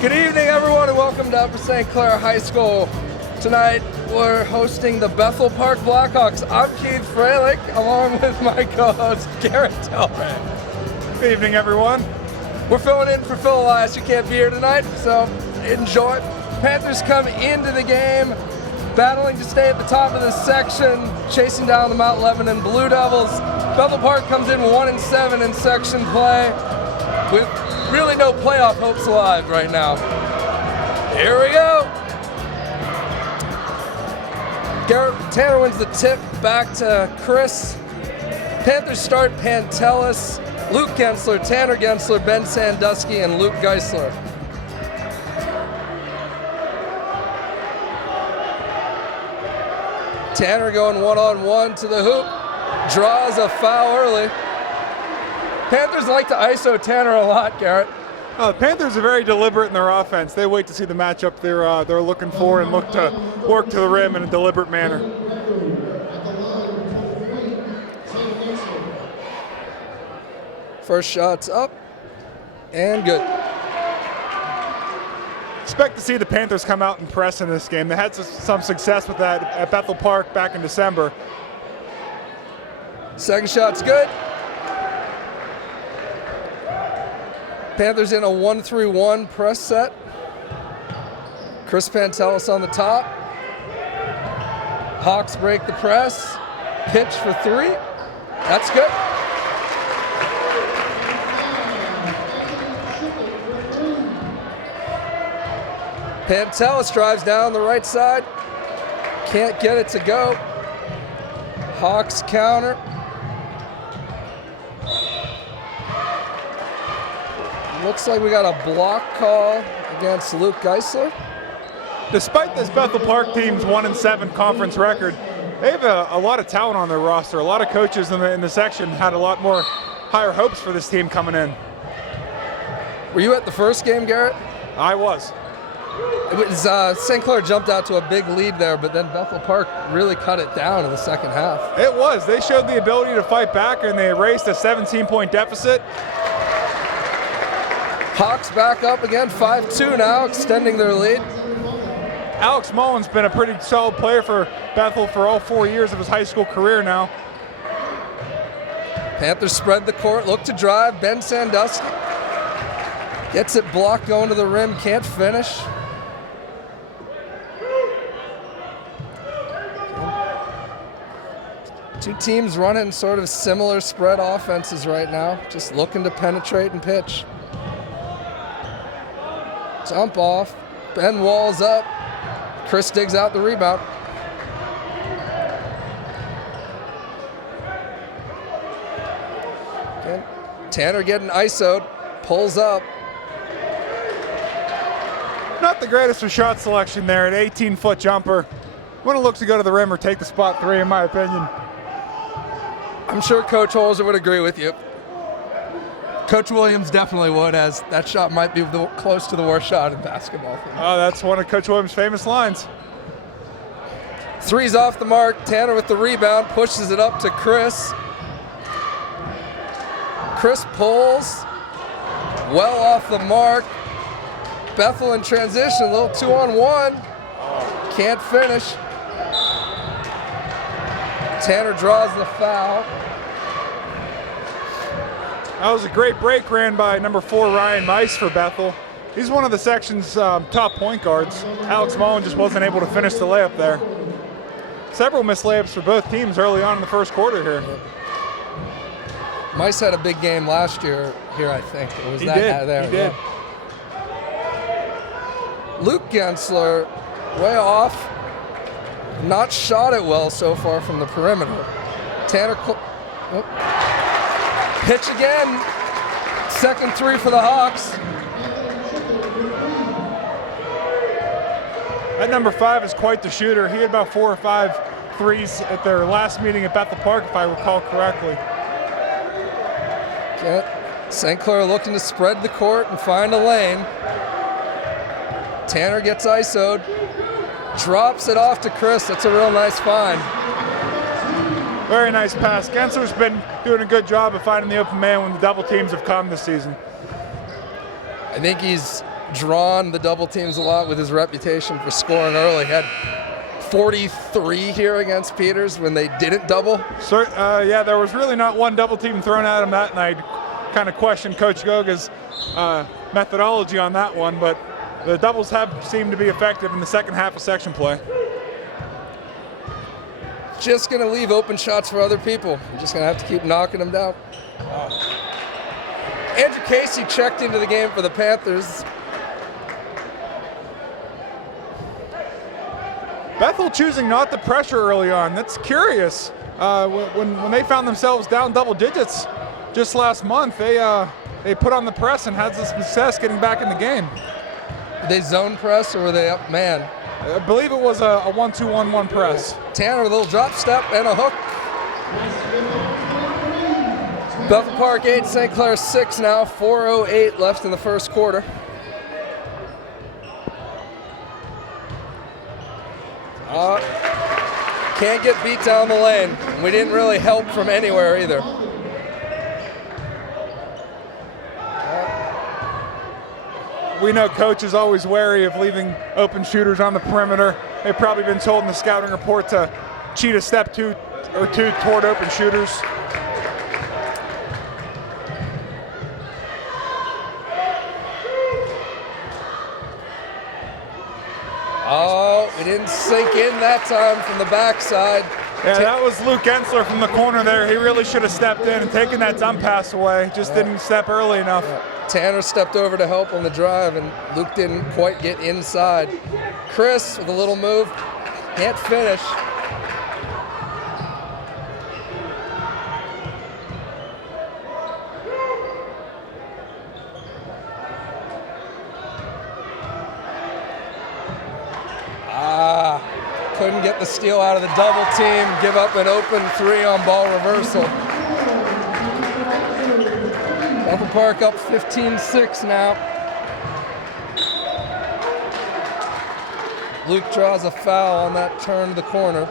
Good evening, everyone, and welcome to Upper St. Clair High School. Tonight, we're hosting the Bethel Park Blackhawks. I'm Keith Freilich, along with my co-host, Garrett Telman. Good evening, everyone. We're filling in for Phil Elias. You can't be here tonight, so enjoy. Panthers come into the game, battling to stay at the top of the section, chasing down the Mount Lebanon Blue Devils. Bethel Park comes in 1-7 in section play, with really no playoff hopes alive right now. Here we go. Garrett Tanner wins the tip back to Chris. Panthers start Pantelis, Luke Gensler, Tanner Gensler, Ben Sandusky, and Luke Geisler. Tanner going one-on-one to the hoop, draws a foul early. Panthers like to ISO Tanner a lot, Garrett. The Panthers are very deliberate in their offense. They wait to see the matchup they're looking for and look to work to the rim in a deliberate manner. First shot's up and good. Expect to see the Panthers come out and press in this game. They had some success with that at Bethel Park back in December. Second shot's good. Panthers in a 1-3-1 press set. Chris Pantelis on the top. Hawks break the press. Pitch for three. That's good. Pantelis drives down the right side. Can't get it to go. Hawks counter. Looks like we got a block call against Luke Geisler. Despite this Bethel Park team's 1-7 conference record, they have a lot of talent on their roster. A lot of coaches in the section had a lot more higher hopes for this team coming in. Were you at the first game, Garrett? I was. It was St. Clair jumped out to a big lead there, but then Bethel Park really cut it down in the second half. It was. They showed the ability to fight back, and they erased a 17-point deficit. Hawks back up again, 5-2 now, extending their lead. Alex Mullen's been a pretty solid player for Bethel for all 4 years of his high school career now. Panthers spread the court, look to drive. Ben Sandusky gets it blocked going to the rim, can't finish. Two teams running sort of similar spread offenses right now, just looking to penetrate and pitch. Jump off, Ben walls up, Chris digs out the rebound. Again, Tanner getting ISO'd, pulls up. Not the greatest of shot selection there, an 18-foot jumper. Want to look to go to the rim or take the spot three, in my opinion. I'm sure Coach Holzer would agree with you. Coach Williams definitely would, as that shot might be close to the worst shot in basketball. Oh, that's one of Coach Williams' famous lines. Three's off the mark. Tanner with the rebound, pushes it up to Chris. Chris pulls, well off the mark. Bethel in transition, a little 2-on-1. Can't finish. Tanner draws the foul. That was a great break ran by number 4, Ryan Mice for Bethel. He's one of the section's top point guards. Alex Mullen just wasn't able to finish the layup there. Several missed layups for both teams early on in the first quarter here. Mice had a big game last year here, I think. It was He that did. guy there. He did. Yeah. Luke Gensler, way off. Not shot it well so far from the perimeter. Tanner, pitch again. Second three for the Hawks. That number 5 is quite the shooter. He had about 4 or 5 threes at their last meeting at Bethel Park, if I recall correctly. St. Clair looking to spread the court and find a lane. Tanner gets ISO'd. Drops it off to Chris. That's a real nice find. Very nice pass. Gensler's been doing a good job of finding the open man when the double teams have come this season. I think he's drawn the double teams a lot with his reputation for scoring early. Had 43 here against Peters when they didn't double. Yeah, there was really not one double team thrown at him that night. Kind of questioned Coach Goga's methodology on that one, but the doubles have seemed to be effective in the second half of section play. Just going to leave open shots for other people. You're just going to have to keep knocking them down. Andrew Casey checked into the game for the Panthers. Bethel choosing not to pressure early on. That's curious. When they found themselves down double digits just last month, they put on the press and had some success getting back in the game. Did they zone press or were they up man? I believe it was a 1-2-1-1 press. Tanner with a little drop step and a hook. Bethel Park 8, St. Clair 6 now. 4:08 left in the first quarter. Can't get beat down the lane. We didn't really help from anywhere either. We know Coach is always wary of leaving open shooters on the perimeter. They've probably been told in the scouting report to cheat a step two toward open shooters. Oh, it didn't sink in that time from the backside. Yeah, that was Luke Ensler from the corner there. He really should have stepped in and taken that dump pass away. Just didn't step early enough. Tanner stepped over to help on the drive, and Luke didn't quite get inside. Chris with a little move, can't finish. Couldn't get the steal out of the double team, give up an open 3 on ball reversal. Bethel Park up 15-6 now. Luke draws a foul on that turn to the corner.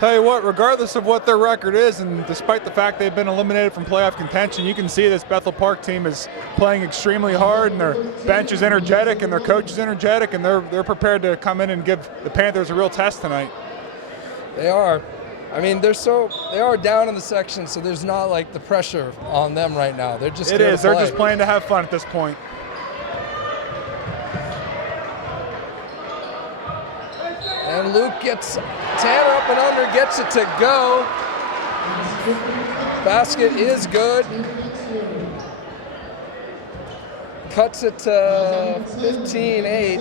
Tell you what, regardless of what their record is, and despite the fact they've been eliminated from playoff contention, you can see this Bethel Park team is playing extremely hard, and their bench is energetic, and their coach is energetic, and they're prepared to come in and give the Panthers a real test tonight. They are. I mean, they are down in the section, so there's not like the pressure on them right now. They're just They're just playing to have fun at this point. And Luke gets Tanner up and under, gets it to go. Basket is good. Cuts it to 15-8.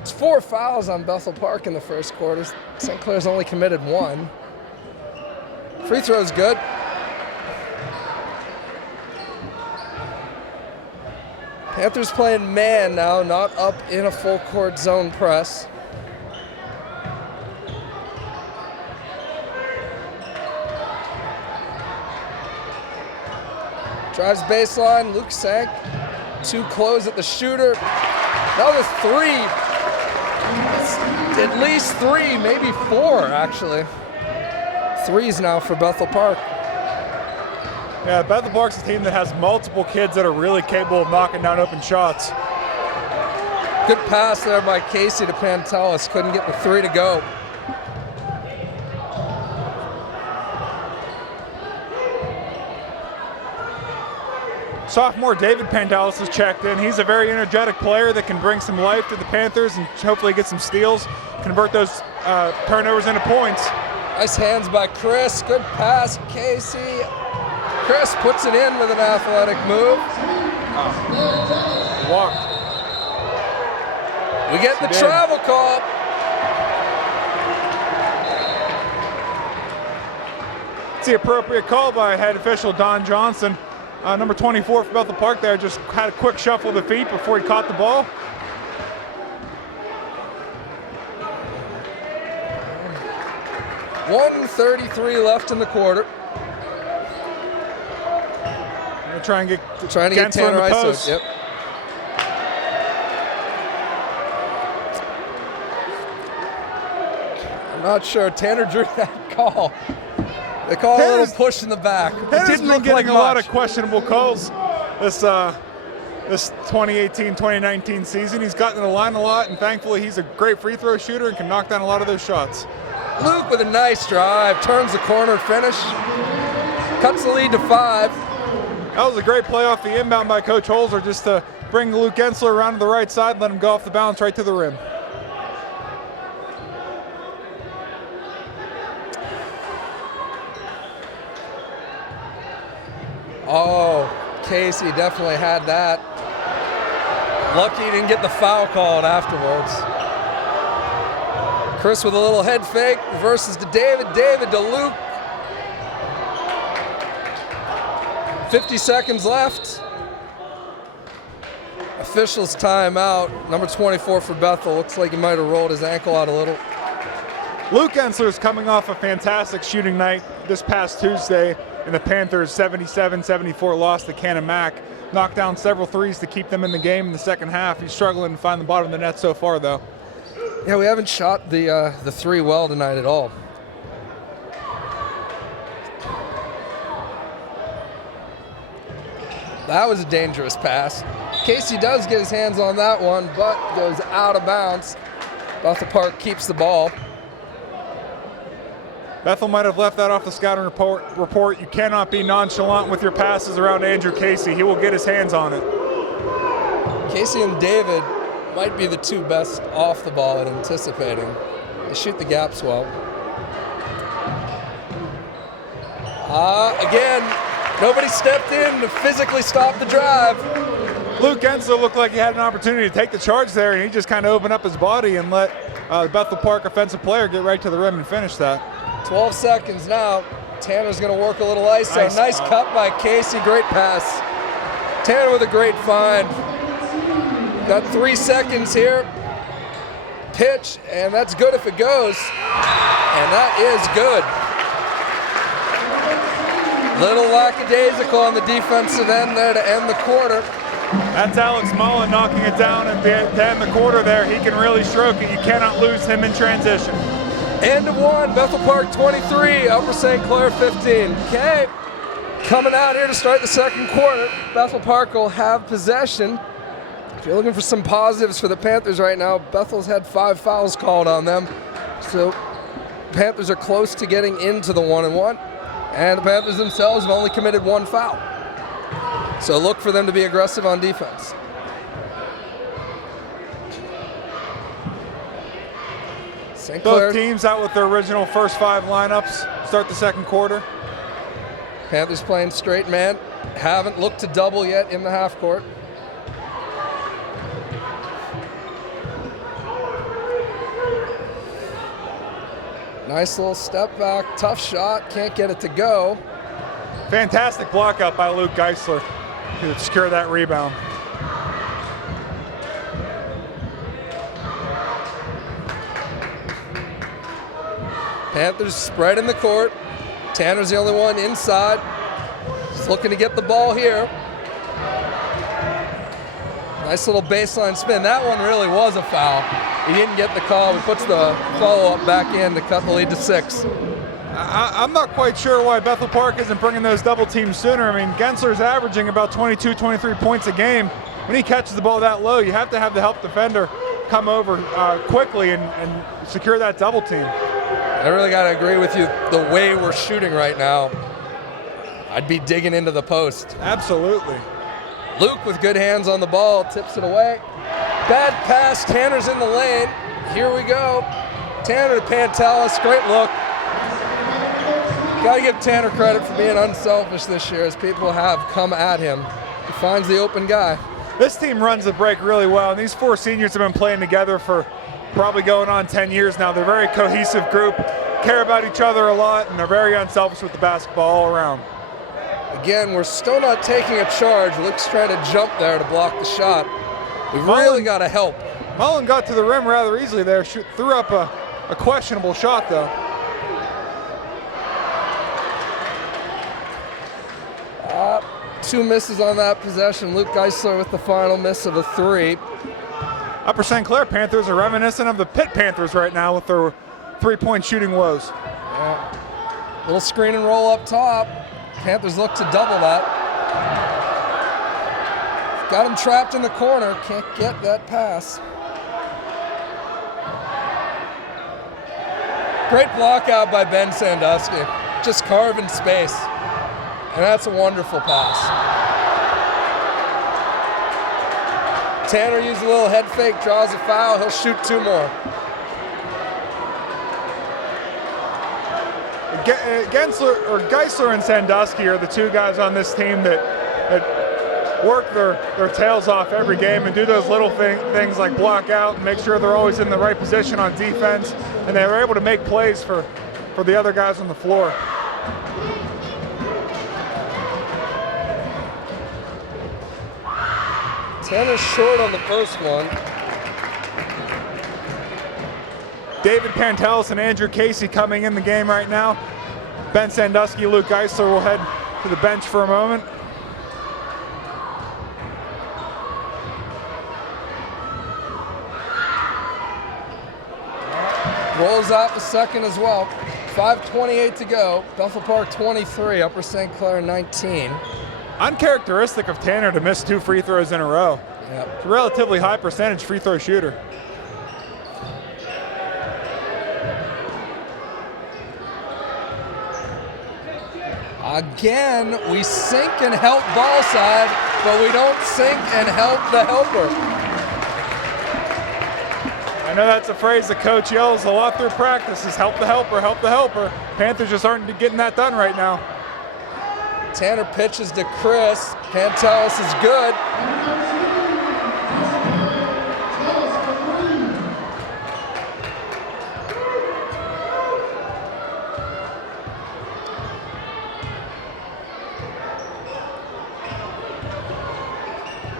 It's 4 fouls on Bethel Park in the first quarter. St. Clair's only committed 1. Free throw's good. Panthers playing man now, not up in a full court zone press. Drives baseline, Luke sank. 2 close at the shooter. Another 3. It's at least 3, maybe 4 actually. 3s now for Bethel Park. Yeah, Bethel Park's a team that has multiple kids that are really capable of knocking down open shots. Good pass there by Casey to Pantelis. Couldn't get the 3 to go. Sophomore David Pantelis has checked in. He's a very energetic player that can bring some life to the Panthers and hopefully get some steals, convert those turnovers into points. Nice hands by Chris. Good pass, Casey. Chris puts it in with an athletic move. Walked. We get the travel call. It's the appropriate call by head official Don Johnson. Number 24 for Bethel Park there just had a quick shuffle of the feet before he caught the ball. $1:33 left in the quarter. Trying to get Tanner in the ISO. post. Yep. I'm not sure. Tanner drew that call. They call it a little push in the back. Tanner's It didn't been look getting like a lot much. of questionable calls this 2018-2019 season. He's gotten to the line a lot, and thankfully he's a great free throw shooter and can knock down a lot of those shots. Luke with a nice drive, turns the corner, finish, cuts the lead to 5. That was a great play off the inbound by Coach Holzer, just to bring Luke Gensler around to the right side and let him go off the bounce right to the rim. Oh, Casey definitely had that. Lucky he didn't get the foul called afterwards. Chris with a little head fake, reverses to David, David to Luke. 50 seconds left. Officials timeout. Number 24 for Bethel. Looks like he might have rolled his ankle out a little. Luke Gensler is coming off a fantastic shooting night this past Tuesday in the Panthers' 77-74 loss to Canon-Mac. Knocked down several threes to keep them in the game in the second half. He's struggling to find the bottom of the net so far, though. Yeah, we haven't shot the three well tonight at all. That was a dangerous pass. Casey does get his hands on that one, but goes out of bounds. Bethel Park keeps the ball. Bethel might have left that off the scouting report. You cannot be nonchalant with your passes around Andrew Casey. He will get his hands on it. Casey and David might be the two best off the ball at anticipating. They shoot the gaps well. Again, nobody stepped in to physically stop the drive. Luke Gensler looked like he had an opportunity to take the charge there, and he just kind of opened up his body and let the Bethel Park offensive player get right to the rim and finish that. 12 seconds now. Tanner's going to work a little ISO. Nice cut by Casey. Great pass. Tanner with a great find. Got 3 seconds here. Pitch, and that's good if it goes. And that is good. Little lackadaisical on the defensive end there to end the quarter. That's Alex Mullen knocking it down at the end of the quarter there. He can really stroke it. You cannot lose him in transition. End of one, Bethel Park 23, Upper St. Clair 15. Okay, coming out here to start the second quarter. Bethel Park will have possession. If you're looking for some positives for the Panthers right now, Bethel's had 5 fouls called on them. So Panthers are close to getting into the 1-and-1. And the Panthers themselves have only committed 1 foul. So look for them to be aggressive on defense. St. Clair. Both teams out with their original first 5 lineups. Start the second quarter. Panthers playing straight man. Haven't looked to double yet in the half court. Nice little step back, tough shot, can't get it to go. Fantastic block out by Luke Geisler to secure that rebound. Panthers spreading the court. Tanner's the only one inside. Just looking to get the ball here. Nice little baseline spin. That one really was a foul. He didn't get the call. He puts the follow-up back in to cut the lead to 6. I'm not quite sure why Bethel Park isn't bringing those double teams sooner. I mean, Gensler's averaging about 22, 23 points a game. When he catches the ball that low, you have to have the help defender come over quickly and secure that double team. I really got to agree with you. The way we're shooting right now, I'd be digging into the post. Absolutely. Luke with good hands on the ball, tips it away. Bad pass, Tanner's in the lane. Here we go. Tanner to Pantelis, great look. Got to give Tanner credit for being unselfish this year as people have come at him. He finds the open guy. This team runs the break really well, and these 4 seniors have been playing together for probably going on 10 years now. They're a very cohesive group, care about each other a lot, and they're very unselfish with the basketball all around. Again, we're still not taking a charge. Luke's trying to jump there to block the shot. We've really got to help. Mullen got to the rim rather easily there, threw up a questionable shot though. Two misses on that possession. Luke Geisler with the final miss of a 3. Upper St. Clair Panthers are reminiscent of the Pitt Panthers right now with their 3-point shooting woes. Yeah. Little screen and roll up top. Panthers look to double that. Got him trapped in the corner. Can't get that pass. Great block out by Ben Sandusky. Just carving space. And that's a wonderful pass. Tanner used a little head fake, draws a foul. He'll shoot 2 more. Geisler and Sandusky are the 2 guys on this team that work their tails off every game and do those little things like block out and make sure they're always in the right position on defense, and they were able to make plays for the other guys on the floor. Tanner's short on the first one. David Pantelis and Andrew Casey coming in the game right now. Ben Sandusky, Luke Geisler will head to the bench for a moment. Rolls out the second as well. 5:28 to go. Bethel Park 23, Upper St. Clair 19. Uncharacteristic of Tanner to miss 2 free throws in a row. Yep. It's a relatively high percentage free throw shooter. Again, we sink and help ball side, but we don't sink and help the helper. I know that's a phrase the coach yells a lot through practice, is help the helper, help the helper. Panthers just aren't getting that done right now. Tanner pitches to Chris. Pantelis is good.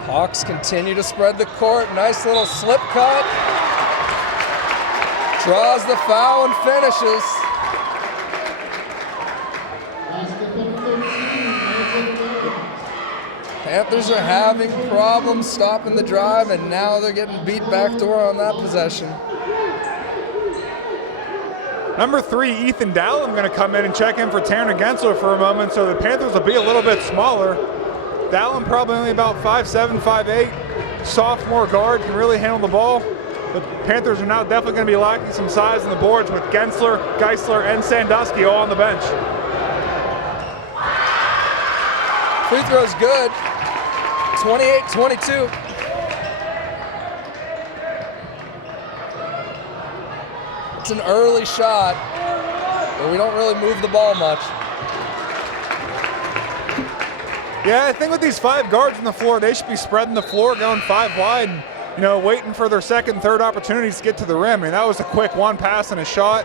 Hawks continue to spread the court. Nice little slip cut. Draws the foul and finishes. Panthers are having problems stopping the drive, and now they're getting beat backdoor on that possession. Number 3, Ethan Dallin, going to come in and check in for Tanner Gensler for a moment, so the Panthers will be a little bit smaller. Dallin probably only about 5'7", 5'8", sophomore guard, can really handle the ball. The Panthers are now definitely going to be lacking some size on the boards with Gensler, Geisler, and Sandusky all on the bench. Free throw's good. 28-22. It's an early shot, but we don't really move the ball much. Yeah, I think with these 5 guards on the floor, they should be spreading the floor, going 5 wide, and, waiting for their second, third opportunities to get to the rim. I mean, that was a quick 1 pass and a shot.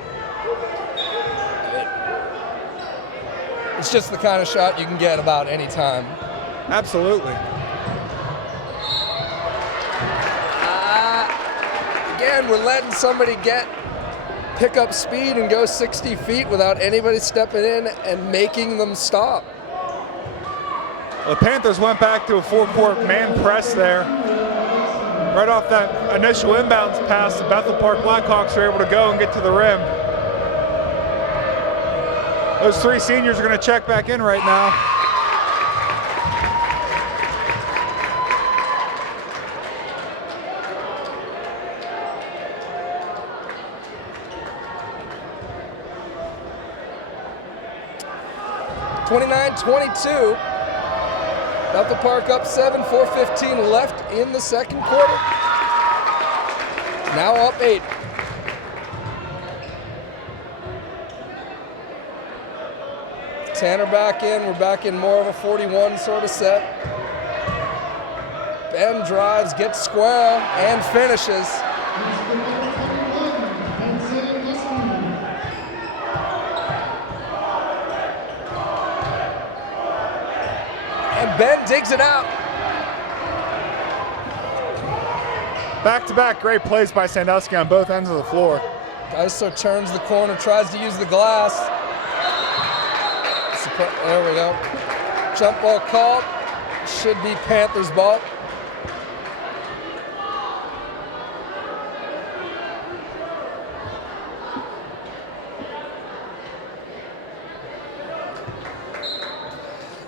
It's just the kind of shot you can get about any time. Absolutely. Again, we're letting somebody pick up speed and go 60 feet without anybody stepping in and making them stop. The Panthers went back to a 4-court man press there. Right off that initial inbounds pass, the Bethel Park Blackhawks are able to go and get to the rim. Those 3 seniors are going to check back in right now. (29-22). Bethel Park up 7, 4:15 left in the second quarter. Now up 8. Tanner back in. We're back in more of a 41 sort of set. Ben drives, gets square, and finishes. Ben digs it out. Back-to-back great plays by Sandusky on both ends of the floor. Geisler turns the corner, tries to use the glass. There we go. Jump ball called. Should be Panthers ball.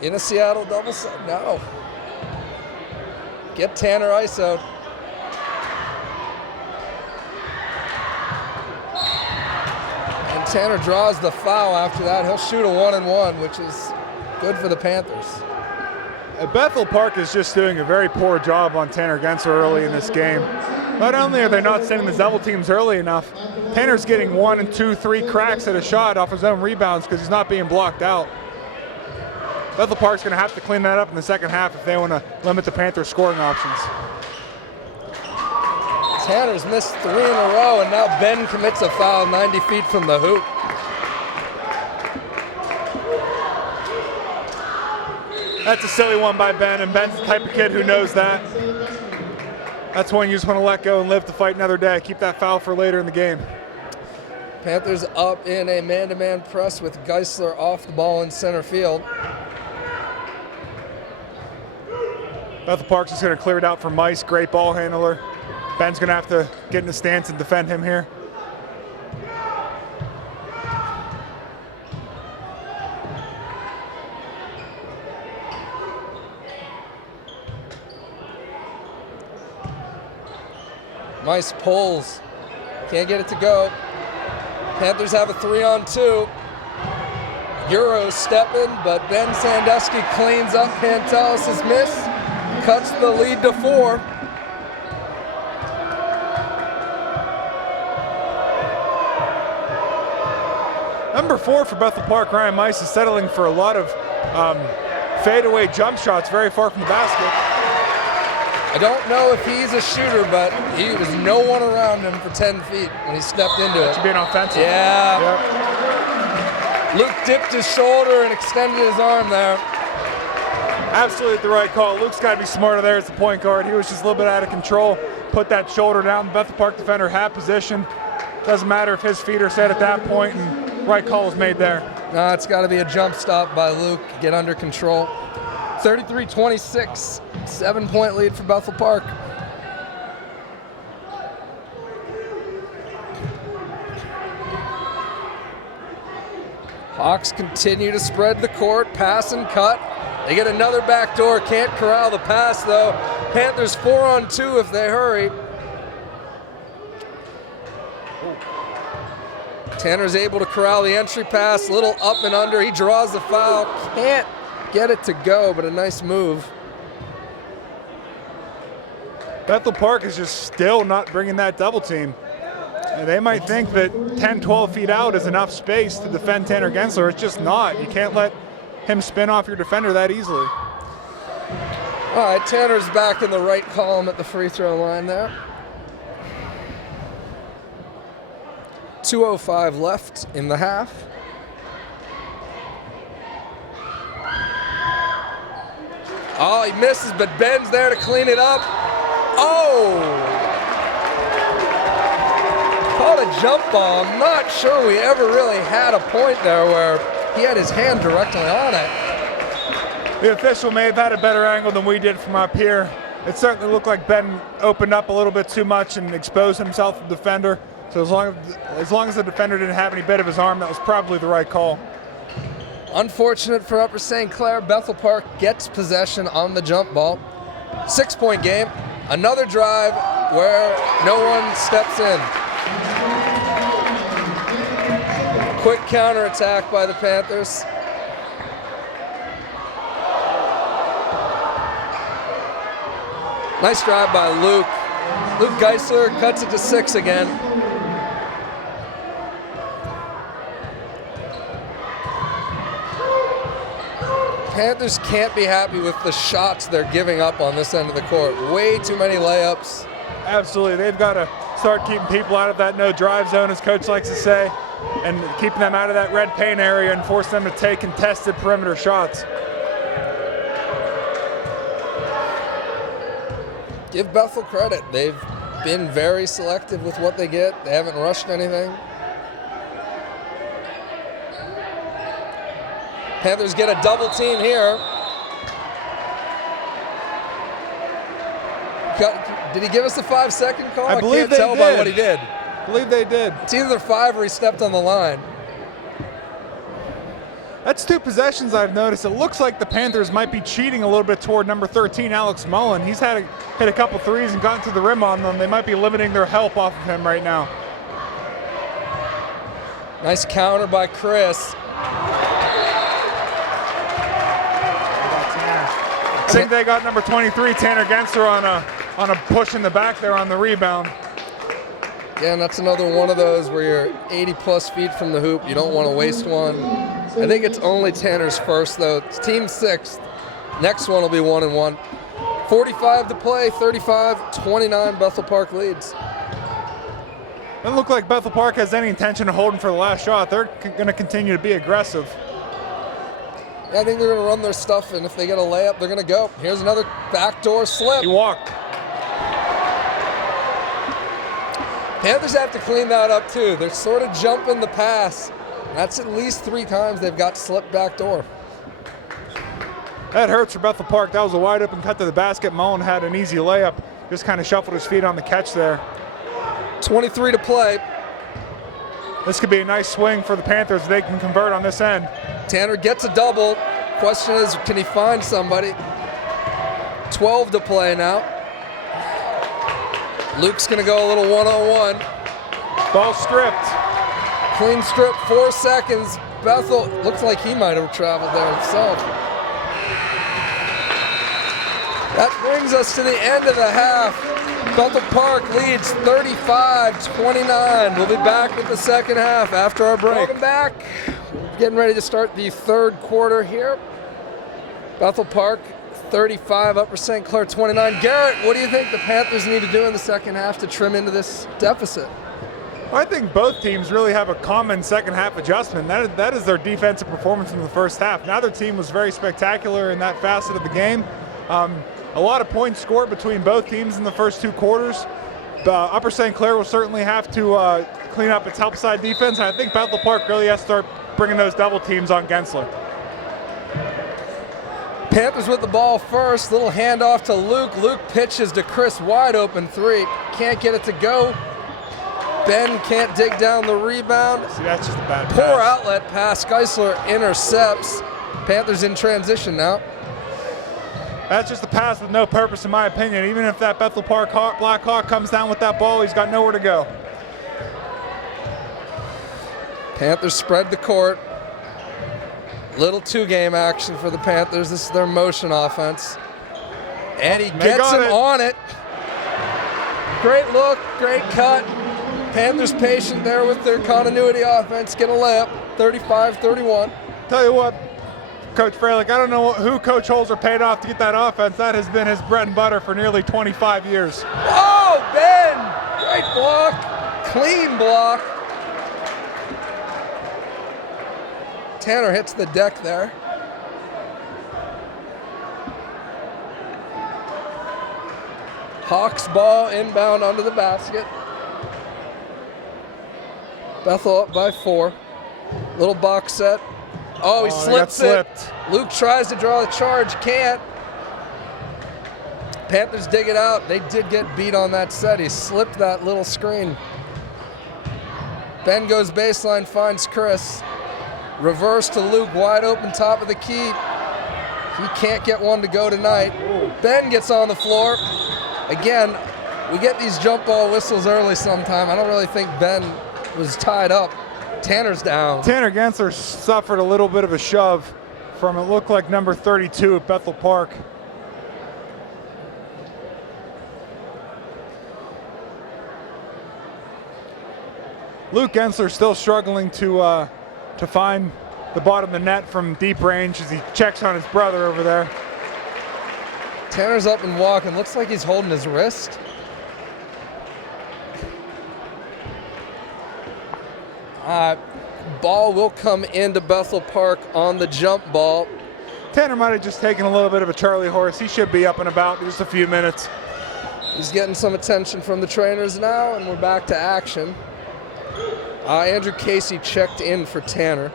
In a Seattle double set? No. get Tanner ISO'd. And Tanner draws the foul after that. He'll shoot a 1-and-1, which is good for the Panthers. Bethel Park is just doing a very poor job on Tanner Gensler early in this game. Not only are they not sending the double teams early enough, Tanner's getting 1 and 2, 3 cracks at a shot off his own rebounds because he's not being blocked out. Bethel Park's going to have to clean that up in the second half if they want to limit the Panthers' scoring options. Tanner's missed 3 in a row, and now Ben commits a foul 90 feet from the hoop. That's a silly one by Ben, and Ben's the type of kid who knows that. That's one you just want to let go and live to fight another day. Keep that foul for later in the game. Panthers up in a man-to-man press with Geisler off the ball in center field. Bethel Park's just going to clear it out for Mice. Great ball handler. Ben's going to have to get in the stance and defend him here. Mice pulls. Can't get it to go. Panthers have a 3-on-2. Euros stepping, but Ben Sandusky cleans up Pantelis' miss. Cuts the lead to 4. Number 4 for Bethel Park, Ryan Mice, is settling for a lot of fadeaway jump shots very far from the basket. I don't know if he's a shooter, but he was no one around him for 10 feet when he stepped into it. Should be an offensive. Yeah. Yep. Luke dipped his shoulder and extended his arm there. Absolutely the right call. Luke's got to be smarter there as the point guard. He was just a little bit out of control. Put that shoulder down. The Bethel Park defender had position. Doesn't matter if his feet are set at that point, and right call was made there. No, it's got to be a jump stop by Luke. Get under control. 33-26, 7-point lead for Bethel Park. Hawks continue to spread the court, pass and cut. They get another backdoor, can't corral the pass though. Panthers 4-on-2 if they hurry. Tanner's able to corral the entry pass, little up and under. He draws the foul, can't get it to go, but a nice move. Bethel Park is just still not bringing that double team. And they might think that 10, 12 feet out is enough space to defend Tanner Gensler. It's just not. You can't let him spin off your defender that easily. All right, Tanner's back in the right column at the free throw line there. 2:05 left in the half. Oh, he misses, but Ben's there to clean it up. Oh! Called a jump ball. I'm not sure we ever really had a point there where he had his hand directly on it. The official may have had a better angle than we did from up here. It certainly looked like Ben opened up a little bit too much and exposed himself to the defender. So as long as the defender didn't have any bit of his arm, that was probably the right call. Unfortunate for Upper St. Clair. Bethel Park gets possession on the jump ball. 6-point game. Another drive where no one steps in. Quick counterattack by the Panthers. Nice drive by Luke. Luke Geisler cuts it to 6 again. Panthers can't be happy with the shots they're giving up on this end of the court. Way too many layups. Absolutely. They've got to start keeping people out of that no drive zone, as coach likes to say, and keeping them out of that red paint area and force them to take contested perimeter shots. Give Bethel credit. They've been very selective with what they get. They haven't rushed anything. Panthers get a double team here. Did he give us a 5-second call? I believe can't tell by what he did. I believe they did. It's either 5 or he stepped on the line. That's 2 possessions I've noticed. It looks like the Panthers might be cheating a little bit toward number 13, Alex Mullen. He's hit a couple threes and gotten to the rim on them. They might be limiting their help off of him right now. Nice counter by Chris. I think they got number 23, Tanner Genser, on a push in the back there on the rebound. Yeah, and that's another one of those where you're 80-plus feet from the hoop. You don't want to waste one. I think it's only Tanner's first, though. It's team 6th. Next one will be 1-1. 45 to play, 35-29, Bethel Park leads. Doesn't look like Bethel Park has any intention of holding for the last shot. They're going to continue to be aggressive. Yeah, I think they're going to run their stuff, and if they get a layup, they're going to go. Here's another backdoor slip. He walked. Panthers have to clean that up, too. They're sort of jumping the pass. That's at least 3 times they've got slipped backdoor. That hurts for Bethel Park. That was a wide open cut to the basket. Mullen had an easy layup. Just kind of shuffled his feet on the catch there. 23 to play. This could be a nice swing for the Panthers. They can convert on this end. Tanner gets a double. Question is, can he find somebody? 12 to play now. Luke's going to go a little one-on-one. Ball stripped. Clean strip, 4 seconds. Bethel looks like he might have traveled there himself. That brings us to the end of the half. Bethel Park leads 35-29. We'll be back with the second half after our break. Welcome back. We're getting ready to start the third quarter here. Bethel Park 35, Upper St. Clair 29. Garrett, what do you think the Panthers need to do in the second half to trim into this deficit? I think both teams really have a common second half adjustment. That is their defensive performance in the first half. Neither team was very spectacular in that facet of the game. A lot of points scored between both teams in the first 2 quarters. Upper St. Clair will certainly have to clean up its help side defense, and I think Bethel Park really has to start bringing those double teams on Gensler. Panthers with the ball first. Little handoff to Luke. Luke pitches to Chris, wide open 3. Can't get it to go. Ben can't dig down the rebound. See, that's just a bad pass. Poor outlet pass. Geisler intercepts. Panthers in transition now. That's just a pass with no purpose, in my opinion. Even if that Bethel Park Blackhawk comes down with that ball, he's got nowhere to go. Panthers spread the court. Little 2-game action for the Panthers. This is their motion offense. And he gets him on it. Great look, great cut. Panthers patient there with their continuity offense. Get a layup, 35-31. Tell you what, Coach Freilich, I don't know who Coach Holzer paid off to get that offense. That has been his bread and butter for nearly 25 years. Oh, Ben! Great block. Clean block. Tanner hits the deck there. Hawks ball inbound under the basket. Bethel up by 4. Little box set. Oh, he slips it. Luke tries to draw the charge, can't. Panthers dig it out. They did get beat on that set. He slipped that little screen. Ben goes baseline, finds Chris. Reverse to Luke, wide open top of the key. He can't get one to go tonight. Ben gets on the floor. Again, we get these jump ball whistles early sometime. I don't really think Ben was tied up. Tanner's down. Tanner Gensler suffered a little bit of a shove from, it looked like, number 32 at Bethel Park. Luke Gensler still struggling to find the bottom of the net from deep range as he checks on his brother over there. Tanner's up and walking. Looks like he's holding his wrist. Ball will come into Bethel Park on the jump ball. Tanner might have just taken a little bit of a Charlie horse. He should be up and about in just a few minutes. He's getting some attention from the trainers now, and we're back to action. Andrew Casey checked in for Tanner.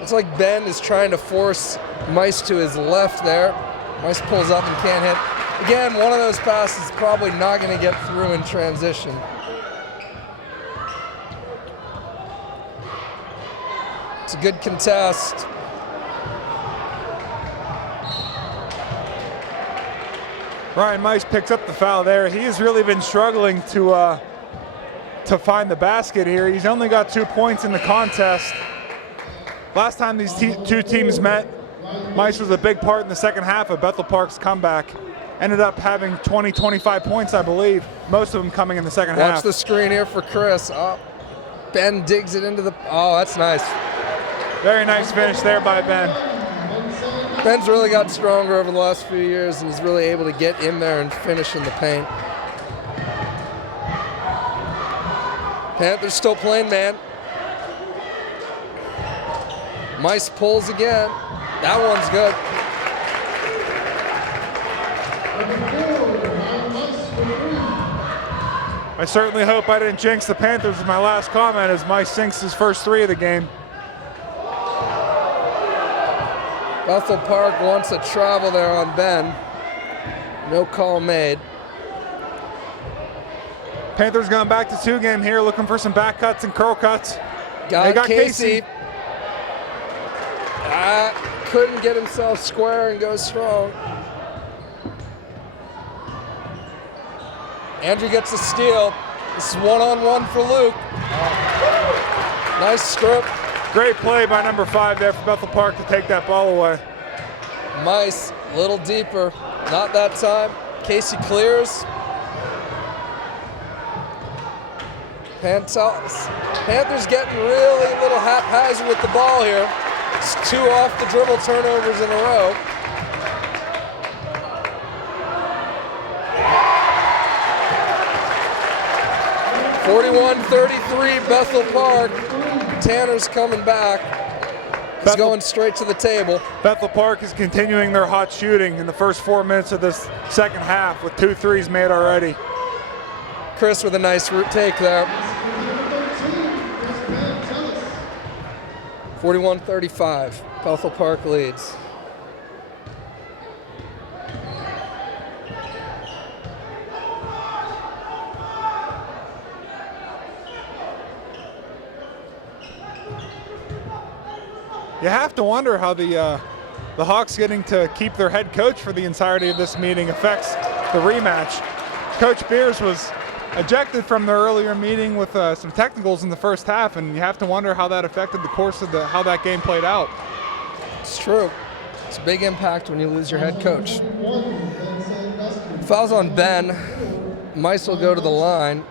Looks like Ben is trying to force Mice to his left there. Mice pulls up and can't hit. Again, one of those passes probably not going to get through in transition. It's a good contest. Ryan Mice picks up the foul there. He has really been struggling to find the basket here. He's only got 2 points in the contest. Last time these two teams met, Mice was a big part in the second half of Bethel Park's comeback. Ended up having 20, 25 points, I believe, most of them coming in the second half. Watch the screen here for Chris. Oh, Ben digs it into the, oh, that's nice. Very nice finish there by Ben. Ben's really got stronger over the last few years and is really able to get in there and finish in the paint. Panthers still playing man. Mice pulls again. That one's good. I certainly hope I didn't jinx the Panthers with my last comment as Mice sinks his first 3 of the game. Bethel Park wants a travel there on Ben. No call made. Panthers going back to 2 game here, looking for some back cuts and curl cuts. Got Casey. Couldn't get himself square and go strong. Andrew gets a steal. This is one-on-one for Luke. Nice strip. Great play by number 5 there for Bethel Park to take that ball away. Mice, a little deeper. Not that time. Casey clears. Panthers getting really a little haphazard with the ball here. It's 2 off the dribble turnovers in a row. (41-33) Bethel Park. Tanner's coming back. He's going straight to the table. Bethel Park is continuing their hot shooting in the first 4 minutes of this second half with 2 threes made already. Chris with a nice take there. 41-35. Bethel Park leads. You have to wonder how the Hawks getting to keep their head coach for the entirety of this meeting affects the rematch. Coach Beers was ejected from the earlier meeting with some technicals in the first half, and you have to wonder how that affected the course of how that game played out. It's true. It's a big impact when you lose your head coach. Fouls on Ben. Mice will go to the line.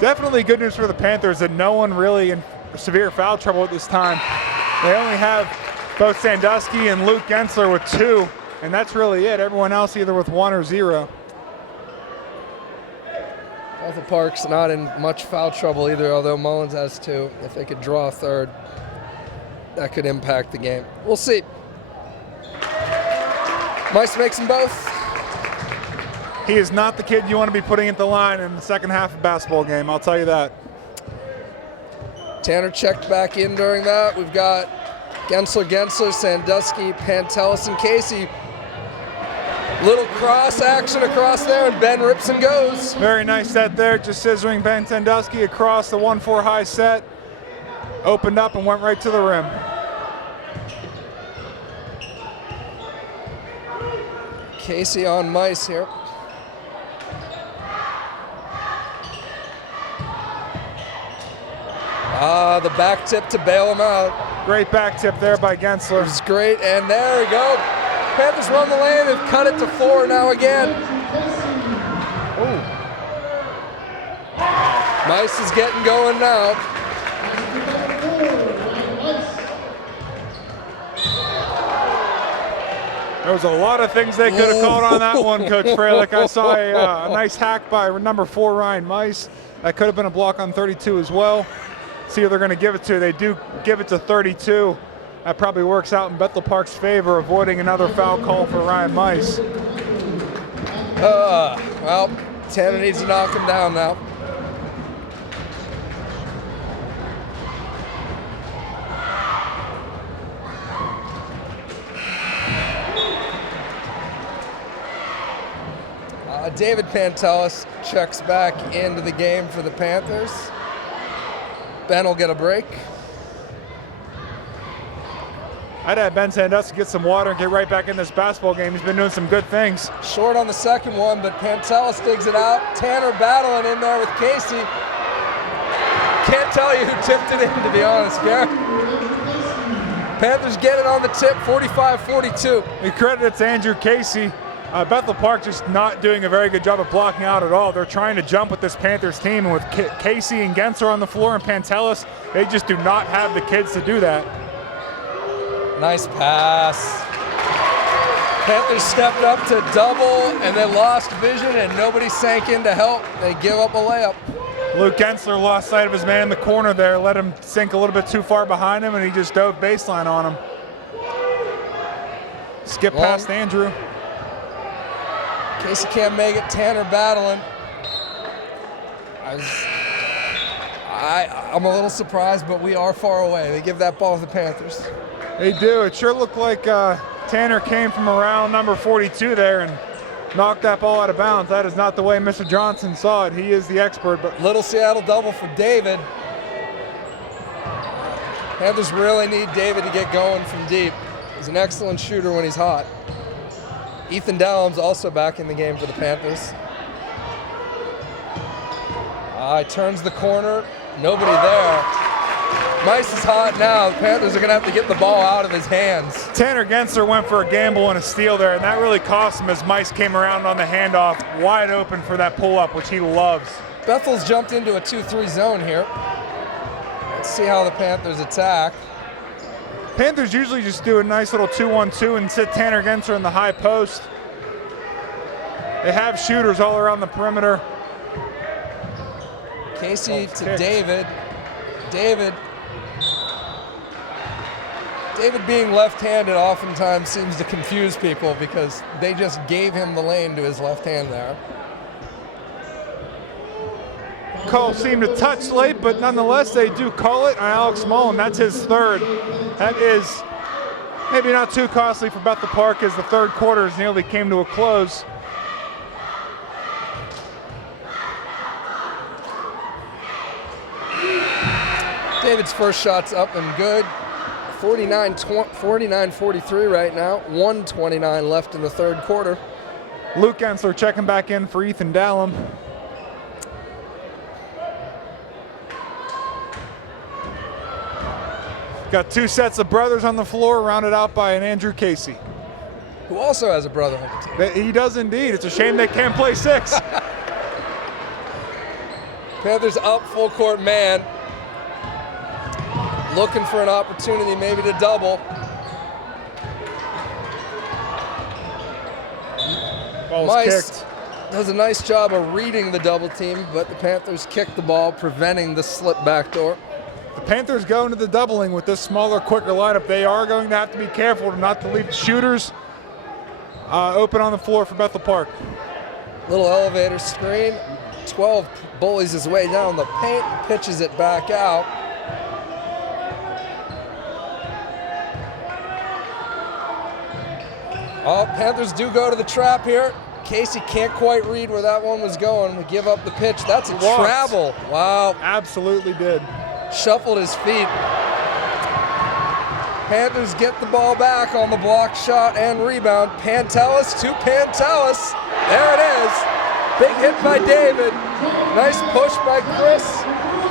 Definitely good news for the Panthers that no one really in severe foul trouble at this time. They only have both Sandusky and Luke Gensler with 2, and that's really it. Everyone else either with 1 or 0. Bethel Park's not in much foul trouble either, although Mullins has 2. If they could draw a third, that could impact the game. We'll see. Mice makes them both. He is not the kid you want to be putting at the line in the second half of a basketball game, I'll tell you that. Tanner checked back in during that. We've got Gensler, Sandusky, Pantelis, and Casey. Little cross action across there, and Ben rips and goes. Very nice set there, just scissoring Ben Sandusky across the 1-4 high set. Opened up and went right to the rim. Casey on Mice here. The back tip to bail him out. Great back tip there by Gensler. It was great, and there we go. Panthers run the lane, they've cut it to 4 now again. Ooh. Mice is getting going now. There was a lot of things they could have called on that one, Coach Freilich. I saw a nice hack by number 4, Ryan Mice. That could have been a block on 32 as well. See who they're going to give it to. They do give it to 32. That probably works out in Bethel Park's favor, avoiding another foul call for Ryan Mice. Well, Tanner needs to knock him down now. David Pantelis checks back into the game for the Panthers. Ben will get a break. I'd have Ben Sandusky get some water and get right back in this basketball game. He's been doing some good things. Short on the second one, but Pantelis digs it out. Tanner battling in there with Casey. Can't tell you who tipped it in, to be honest, Garrett. Panthers get it on the tip, 45-42. We credit it to Andrew Casey. Bethel Park just not doing a very good job of blocking out at all. They're trying to jump with this Panthers team, and with Casey and Genser on the floor and Pantelis, they just do not have the kids to do that. Nice pass. Panthers stepped up to double, and they lost vision, and nobody sank in to help. They give up a layup. Luke Gensler lost sight of his man in the corner there, let him sink a little bit too far behind him, and he just dove baseline on him. Skip past Andrew. Casey can't make it. Tanner battling. I'm a little surprised, but we are far away. They give that ball to the Panthers. They do. It sure looked like Tanner came from around number 42 there and knocked that ball out of bounds. That is not the way Mr. Johnson saw it. He is the expert. But little Seattle double for David. Panthers really need David to get going from deep. He's an excellent shooter when he's hot. Ethan Dallum's also back in the game for the Panthers. He turns the corner. Nobody there. Mice is hot now. The Panthers are going to have to get the ball out of his hands. Tanner Gensler went for a gamble and a steal there, and that really cost him as Mice came around on the handoff, wide open for that pull-up, which he loves. Bethel's jumped into a 2-3 zone here. Let's see how the Panthers attack. Panthers usually just do a nice little 2-1-2 and sit Tanner Gensler in the high post. They have shooters all around the perimeter. Casey to David. David being left-handed oftentimes seems to confuse people because they just gave him the lane to his left hand there. Call seemed to touch late, but nonetheless they do call it on Alex Mullen. That's his third. That is maybe not too costly for Bethel Park as the third quarter has nearly came to a close. David's first shot's up and good. 49-43 right now. 1:29 left in the third quarter. Luke Gensler checking back in for Ethan Dallum. Got two sets of brothers on the floor, rounded out by an Andrew Casey, who also has a brother on the team. He does indeed. It's a shame they can't play six. Panthers up full court man. Looking for an opportunity maybe to double. Mice kicked. Does a nice job of reading the double team, but the Panthers kick the ball, preventing the slip backdoor. The Panthers go into the doubling with this smaller, quicker lineup. They are going to have to be careful not to leave shooters open on the floor for Bethel Park. Little elevator screen. 12 bullies his way down the paint, pitches it back out. Oh, Panthers do go to the trap here. Casey can't quite read where that one was going. We give up the pitch. That's a travel. Wow. Absolutely did. Shuffled his feet. Panthers get the ball back on the block shot and rebound. Pantelis to Pantelis. There it is. Big hit by David. Nice push by Chris.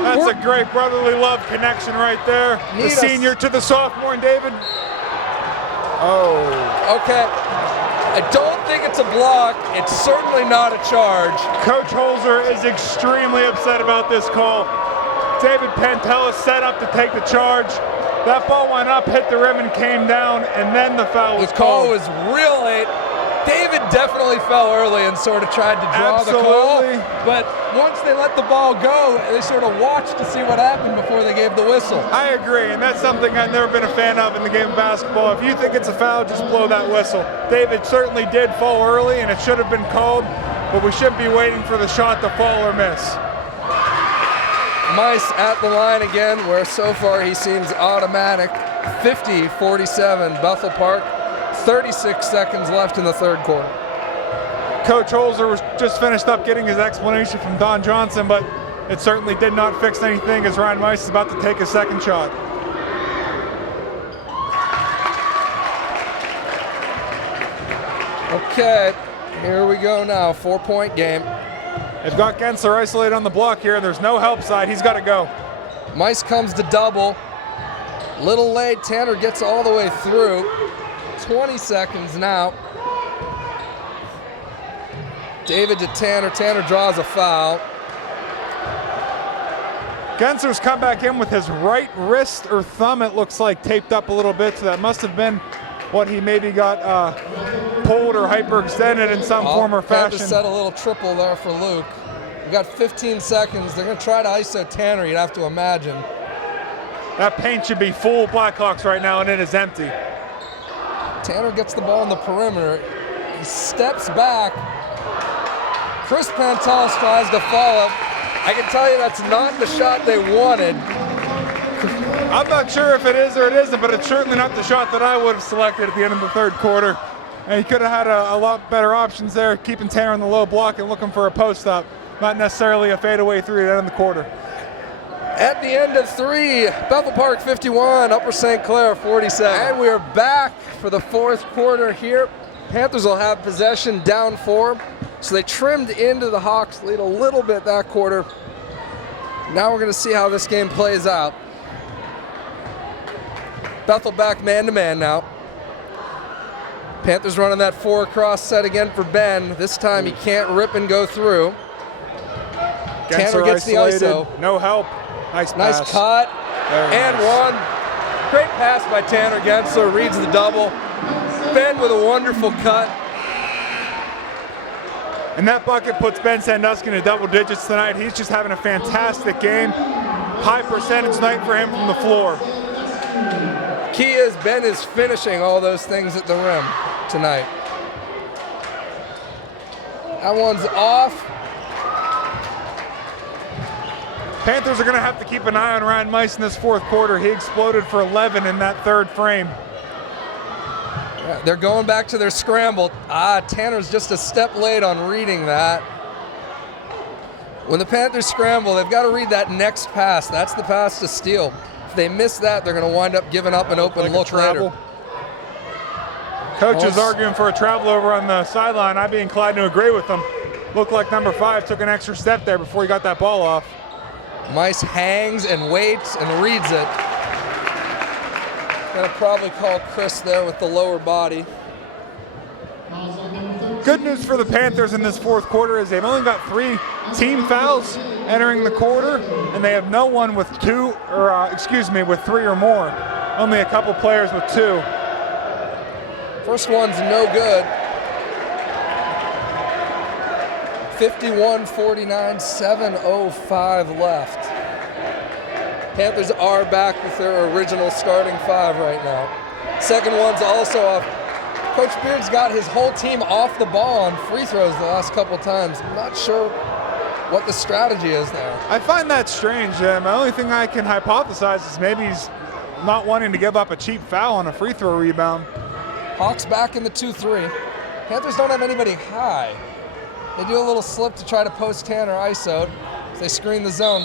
That's a great brotherly love connection right there. The senior to the sophomore and David. Oh. Okay. I don't think it's a block. It's certainly not a charge. Coach Holzer is extremely upset about this call. David Pantelis set up to take the charge. That ball went up, hit the rim, and came down, and then the foul was called. The call was real late. David definitely fell early and sort of tried to draw the call. But once they let the ball go, they sort of watched to see what happened before they gave the whistle. I agree, and that's something I've never been a fan of in the game of basketball. If you think it's a foul, just blow that whistle. David certainly did fall early, and it should have been called, but we shouldn't be waiting for the shot to fall or miss. Mice at the line again, where so far he seems automatic. 50-47, Bethel Park. 36 seconds left in the third quarter. Coach Holzer was just finished up getting his explanation from Don Johnson, but it certainly did not fix anything as Ryan Mice is about to take a second shot. Okay, here we go now, 4-point game. They've got Gensler isolated on the block here. There's no help side. He's got to go. Mice comes to double. Little late, Tanner gets all the way through. 20 seconds now. David to Tanner. Tanner draws a foul. Gensler's come back in with his right wrist or thumb, it looks like, taped up a little bit, so that must have been what he maybe got pulled or hyperextended in some form or fashion. Set a little triple there for Luke. We've got 15 seconds. They're going to try to ISO Tanner, you'd have to imagine. That paint should be full Blackhawks right now, and it is empty. Tanner gets the ball in the perimeter. He steps back. Chris Pantelis tries to follow. I can tell you that's not the shot they wanted. I'm not sure if it is or it isn't, but it's certainly not the shot that I would have selected at the end of the third quarter. And he could have had a lot better options there, keeping Tanner in the low block and looking for a post-up, not necessarily a fadeaway three at the end of the quarter. At the end of 3, Bethel Park 51, Upper St. Clair 47. And we are back for the fourth quarter here. Panthers will have possession down 4. So they trimmed into the Hawks lead a little bit that quarter. Now we're going to see how this game plays out. Bethel back man-to-man now. Panthers running that 4 across set again for Ben. This time he can't rip and go through. Tanner gets the ISO. No help. Nice cut. And one. Great pass by Tanner Gensler. Reads the double. Ben with a wonderful cut. And that bucket puts Ben Sandusky in double digits tonight. He's just having a fantastic game. High percentage night for him from the floor. Key is Ben is finishing all those things at the rim tonight. That one's off. Panthers are going to have to keep an eye on Ryan Mice in this fourth quarter. He exploded for 11 in that third frame. Yeah, they're going back to their scramble. Tanner's just a step late on reading that. When the Panthers scramble, they've got to read that next pass. That's the pass to steal. If they miss that, they're going to wind up giving up an open look later. Coach is arguing for a travel over on the sideline. I'd be inclined to agree with them. Looked like number 5 took an extra step there before he got that ball off. Mice hangs and waits and reads it. Gonna probably call Chris there with the lower body. Good news for the Panthers in this fourth quarter is they've only got 3 team fouls entering the quarter, and they have no one with 3 or more. Only a couple players with 2. First one's no good. 51-49, 7:05 left. Panthers are back with their original starting 5 right now. Second one's also off. Coach Beard's got his whole team off the ball on free throws the last couple times. I'm not sure what the strategy is there. I find that strange. The only thing I can hypothesize is maybe he's not wanting to give up a cheap foul on a free throw rebound. Hawks back in the 2-3. Panthers don't have anybody high. They do a little slip to try to post Tanner ISO'd. They screen the zone.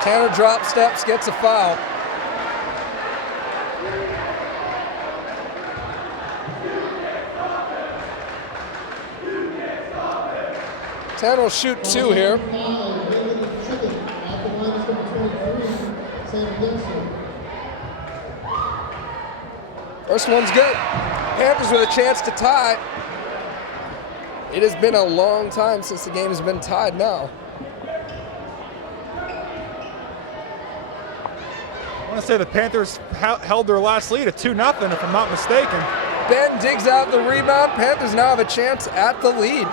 Tanner drop steps, gets a foul. Tanner will shoot 2 here. First one's good. Panthers with a chance to tie. It has been a long time since the game has been tied now. I want to say the Panthers held their last lead at 2-0, if I'm not mistaken. Ben digs out the rebound. Panthers now have a chance at the lead.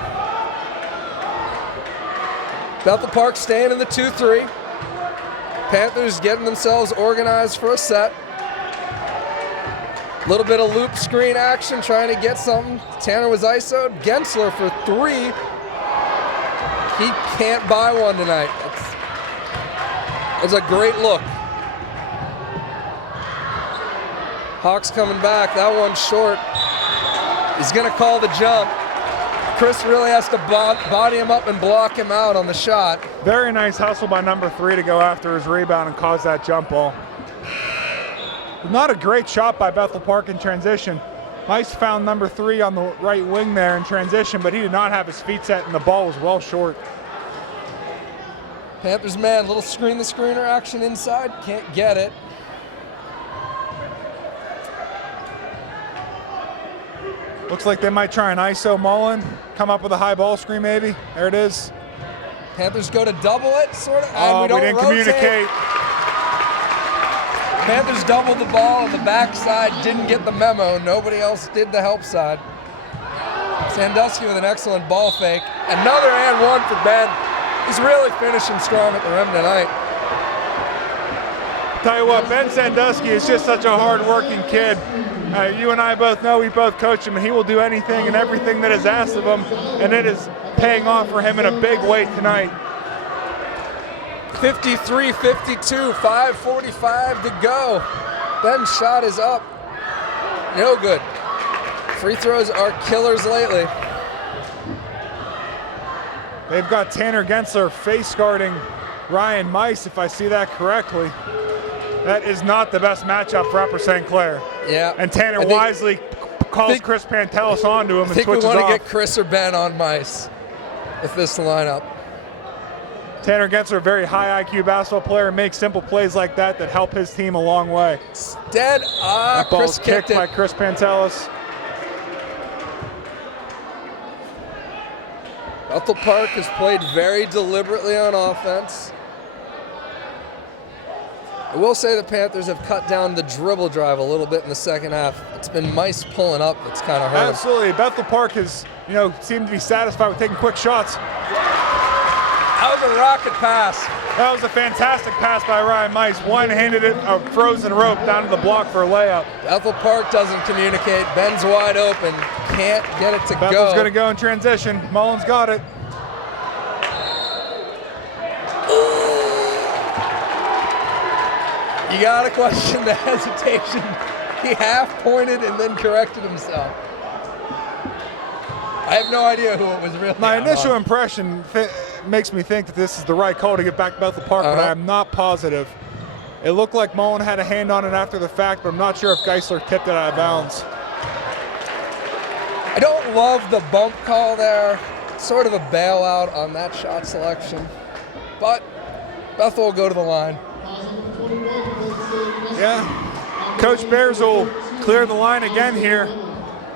Bethel Park staying in the 2-3. Panthers getting themselves organized for a set. A little bit of loop screen action, trying to get something. Tanner was ISO'd. Gensler for 3. He can't buy one tonight. It's a great look. Hawks coming back. That one's short. He's going to call the jump. Chris really has to body him up and block him out on the shot. Very nice hustle by number 3 to go after his rebound and cause that jump ball. Not a great shot by Bethel Park in transition. Mice found number 3 on the right wing there in transition, but he did not have his feet set, and the ball was well short. Panthers man, little screen the screener action inside, can't get it. Looks like they might try an ISO Mullen, come up with a high ball screen maybe. There it is. Panthers go to double it, sort of, and Oh, we don't didn't rotate. communicate. Panthers doubled the ball on the backside, didn't get the memo. Nobody else did the help side. Sandusky with an excellent ball fake. Another and one for Ben. He's really finishing strong at the rim tonight. Tell you what, Ben Sandusky is just such a hard-working kid. You and I both know, we both coach him, and he will do anything and everything that is asked of him, and it is paying off for him in a big way tonight. 53-52, 5:45 to go. Ben's shot is up. No good. Free throws are killers lately. They've got Tanner Gensler face guarding Ryan Mice, if I see that correctly. That is not the best matchup for Upper St. Clair. Yeah. And Tanner wisely calls Chris Pantelis onto him and switches off. I think we want to get Chris or Ben on Mice with this lineup. Tanner Gensler, a very high IQ basketball player, makes simple plays like that that help his team a long way. Dead. That ball's kicked by Chris Pantelis. Bethel Park has played very deliberately on offense. I will say the Panthers have cut down the dribble drive a little bit in the second half. It's been Mice pulling up that's kind of hurt. Absolutely. Bethel Park has, seemed to be satisfied with taking quick shots. That was a rocket pass. That was a fantastic pass by Ryan Mice. One-handed it, a frozen rope down to the block for a layup. Bethel Park doesn't communicate. Ben's wide open. Can't get it to go. Bethel's going to go in transition. Mullins got it. You got to question the hesitation. He half-pointed and then corrected himself. I have no idea who it was really. My initial impression makes me think that this is the right call to get back to Bethel Park, but I'm not positive. It looked like Mullen had a hand on it after the fact, but I'm not sure if Geisler tipped it out of bounds. I don't love the bump call there. Sort of a bailout on that shot selection. But Bethel will go to the line. Yeah, Coach Bears will clear the line again here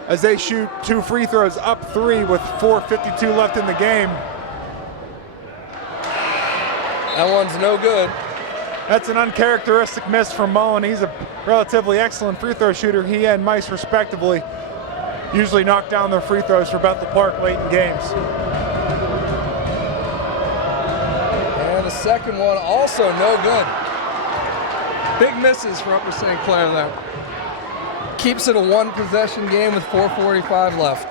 as they shoot 2 free throws, up 3 with 4:52 left in the game. That one's no good. That's an uncharacteristic miss from Mullen. He's a relatively excellent free throw shooter. He and Mice, respectively, usually knock down their free throws for Bethel Park late in games. And the second one also no good. Big misses for Upper St. Clair there. Keeps it a 1-possession game with 4:45 left.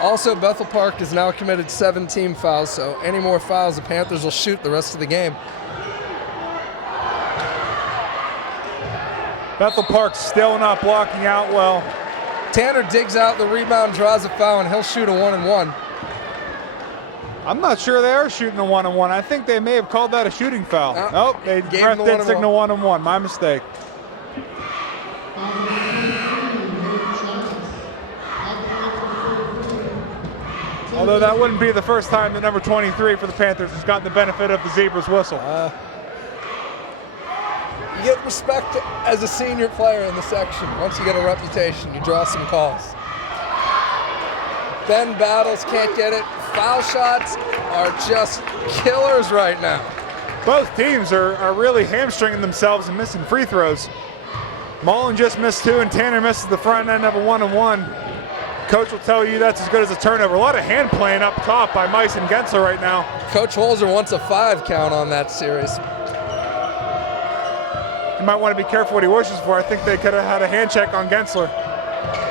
Also, Bethel Park has now committed 7 team fouls, so any more fouls, the Panthers will shoot the rest of the game. Bethel Park still not blocking out well. Tanner digs out the rebound, draws a foul, and he'll shoot a 1-and-1. I'm not sure they are shooting a 1-and-1. I think they may have called that a shooting foul. Nope, they did signal 1-and-1. My mistake. Although that wouldn't be the first time that number 23 for the Panthers has gotten the benefit of the Zebra's whistle. You get respect as a senior player in the section. Once you get a reputation, you draw some calls. Ben battles, can't get it. Foul shots are just killers right now. Both teams are really hamstringing themselves and missing free throws. Mullen just missed 2 and Tanner misses the front end of a 1-and-1. Coach will tell you that's as good as a turnover. A lot of hand playing up top by Mice and Gensler right now. Coach Holzer wants a 5 count on that series. He might want to be careful what he wishes for. I think they could have had a hand check on Gensler.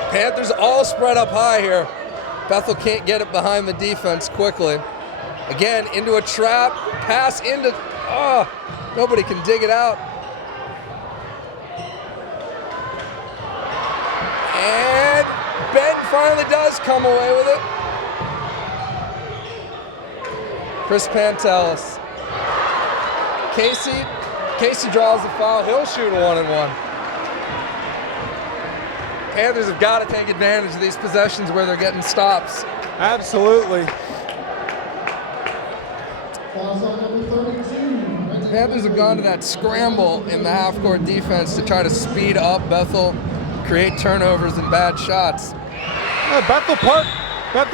Panthers all spread up high here. Bethel can't get it behind the defense quickly. Again, into a trap, pass into, nobody can dig it out. And Ben finally does come away with it. Chris Pantelis. Casey draws the foul. He'll shoot a 1-and-1. Panthers have got to take advantage of these possessions where they're getting stops. Absolutely. Panthers have gone to that scramble in the half-court defense to try to speed up Bethel, create turnovers and bad shots. Bethel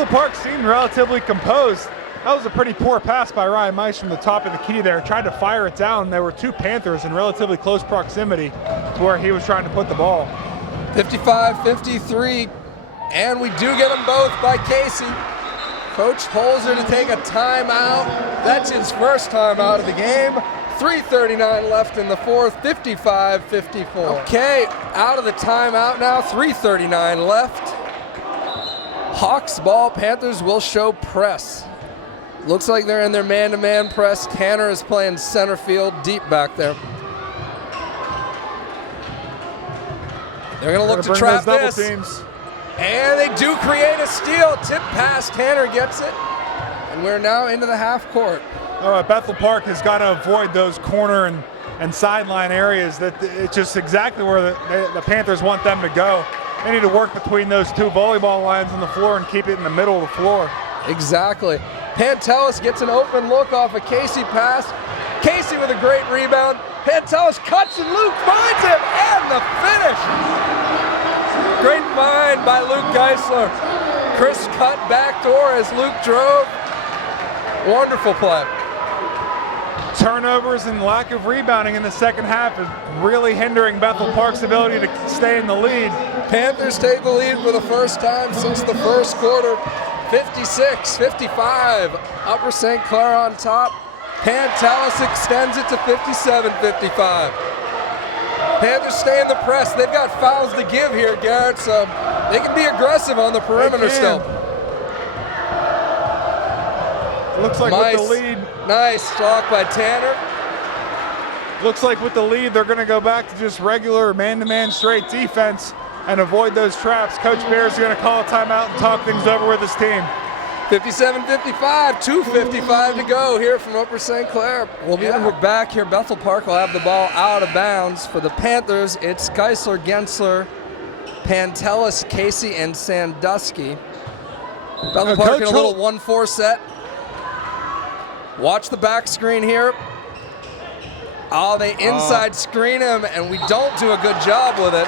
Park seemed relatively composed. That was a pretty poor pass by Ryan Mice from the top of the key there. Tried to fire it down. There were two Panthers in relatively close proximity to where he was trying to put the ball. 55-53, and we do get them both by Casey. Coach Holzer to take a timeout. That's his first timeout of the game. 3:39 left in the fourth, 55-54. Okay, out of the timeout now, 3:39 left. Hawks ball, Panthers will show press. Looks like they're in their man-to-man press. Tanner is playing center field, deep back there. They're gonna look to trap this. Teams. And they do create a steal. Tip pass, Tanner gets it. And we're now into the half court. Bethel Park has got to avoid those corner and sideline areas. That it's just exactly where the Panthers want them to go. They need to work between those two volleyball lines on the floor and keep it in the middle of the floor. Exactly. Pantelis gets an open look off a Casey pass. Casey with a great rebound. Pantelis cuts and Luke finds him, and the finish. Great find by Luke Geisler. Chris cut backdoor as Luke drove. Wonderful play. Turnovers and lack of rebounding in the second half is really hindering Bethel Park's ability to stay in the lead. Panthers take the lead for the first time since the first quarter. 56-55. Upper St. Clair on top. Pantelis extends it to 57-55. Panthers stay in the press. They've got fouls to give here, Garrett, so they can be aggressive on the perimeter still. Looks like with the lead. Nice block by Tanner. Looks like with the lead, they're going to go back to just regular man-to-man straight defense and avoid those traps. Coach Bears is going to call a timeout and talk things over with his team. 57-55, 2:55 to go here from Upper St. Clair. We're back here. Bethel Park will have the ball out of bounds. For the Panthers, it's Geisler, Gensler, Pantelis, Casey, and Sandusky. Bethel Park in a little 1-4 set. Watch the back screen here. Oh, they inside screen him, and we don't do a good job with it.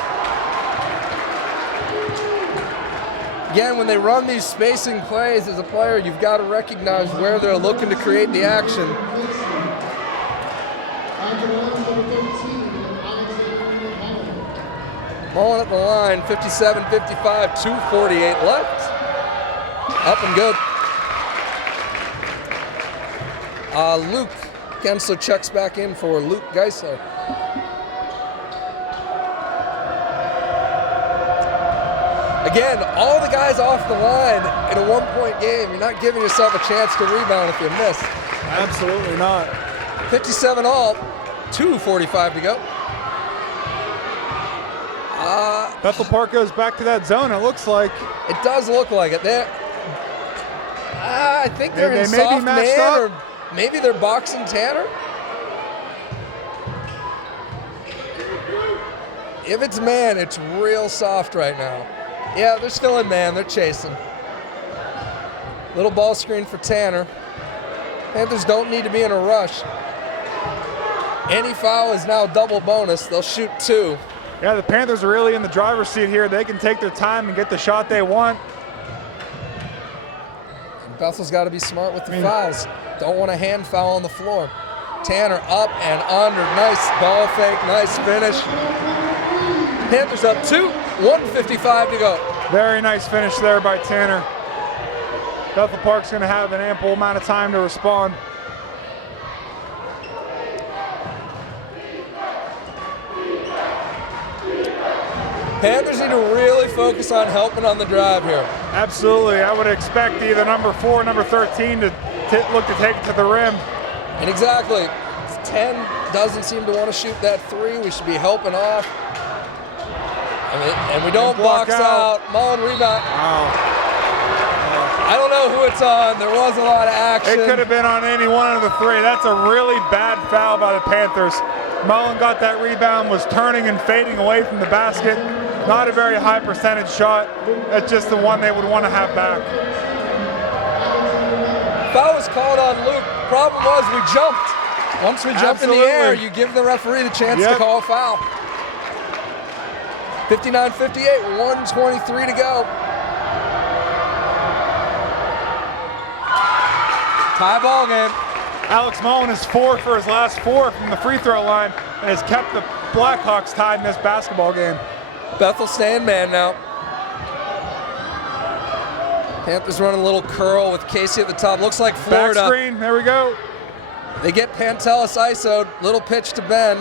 Again, when they run these spacing plays as a player, you've got to recognize where they're looking to create the action. Mullen at the line, 57-55, 2:48 left. Up and good. Luke Gensler checks back in for Luke Geisler. Again, all the guys off the line in a one-point game. You're not giving yourself a chance to rebound if you miss. Absolutely not. 57 all, 2:45 to go. Bethel Park goes back to that zone, it looks like. It does look like it. I think they're in may soft be matched man, up. or maybe they're boxing Tanner. If it's man, it's real soft right now. Yeah, they're still in man. They're chasing. Little ball screen for Tanner. Panthers don't need to be in a rush. Any foul is now double bonus. They'll shoot 2. Yeah, the Panthers are really in the driver's seat here. They can take their time and get the shot they want. And Bethel's got to be smart with the fouls. Don't want a hand foul on the floor. Tanner up and under. Nice ball fake. Nice finish. Panthers up 2. 1:55 to go. Very nice finish there by Tanner. Bethel Park's going to have an ample amount of time to respond. Panthers need to really focus on helping on the drive here. Absolutely. I would expect either number 4 or number 13 to look to take it to the rim. And exactly. 10 doesn't seem to want to shoot that 3. We should be helping off. And we don't box out. Mullen rebound. Wow. I don't know who it's on. There was a lot of action. It could have been on any one of the 3. That's a really bad foul by the Panthers. Mullen got that rebound, was turning and fading away from the basket. Not a very high percentage shot. It's just the one they would want to have back. Foul was called on Luke. Problem was we jumped. Once we jump in the air, you give the referee the chance to call a foul. 59-58, 1:23 to go. Tie ball game. Alex Mullen is 4 for his last 4 from the free throw line and has kept the Blackhawks tied in this basketball game. Bethel staying man now. Panthers running a little curl with Casey at the top. Looks like Florida. Back screen, there we go. They get Pantelis ISO'd. Little pitch to Ben.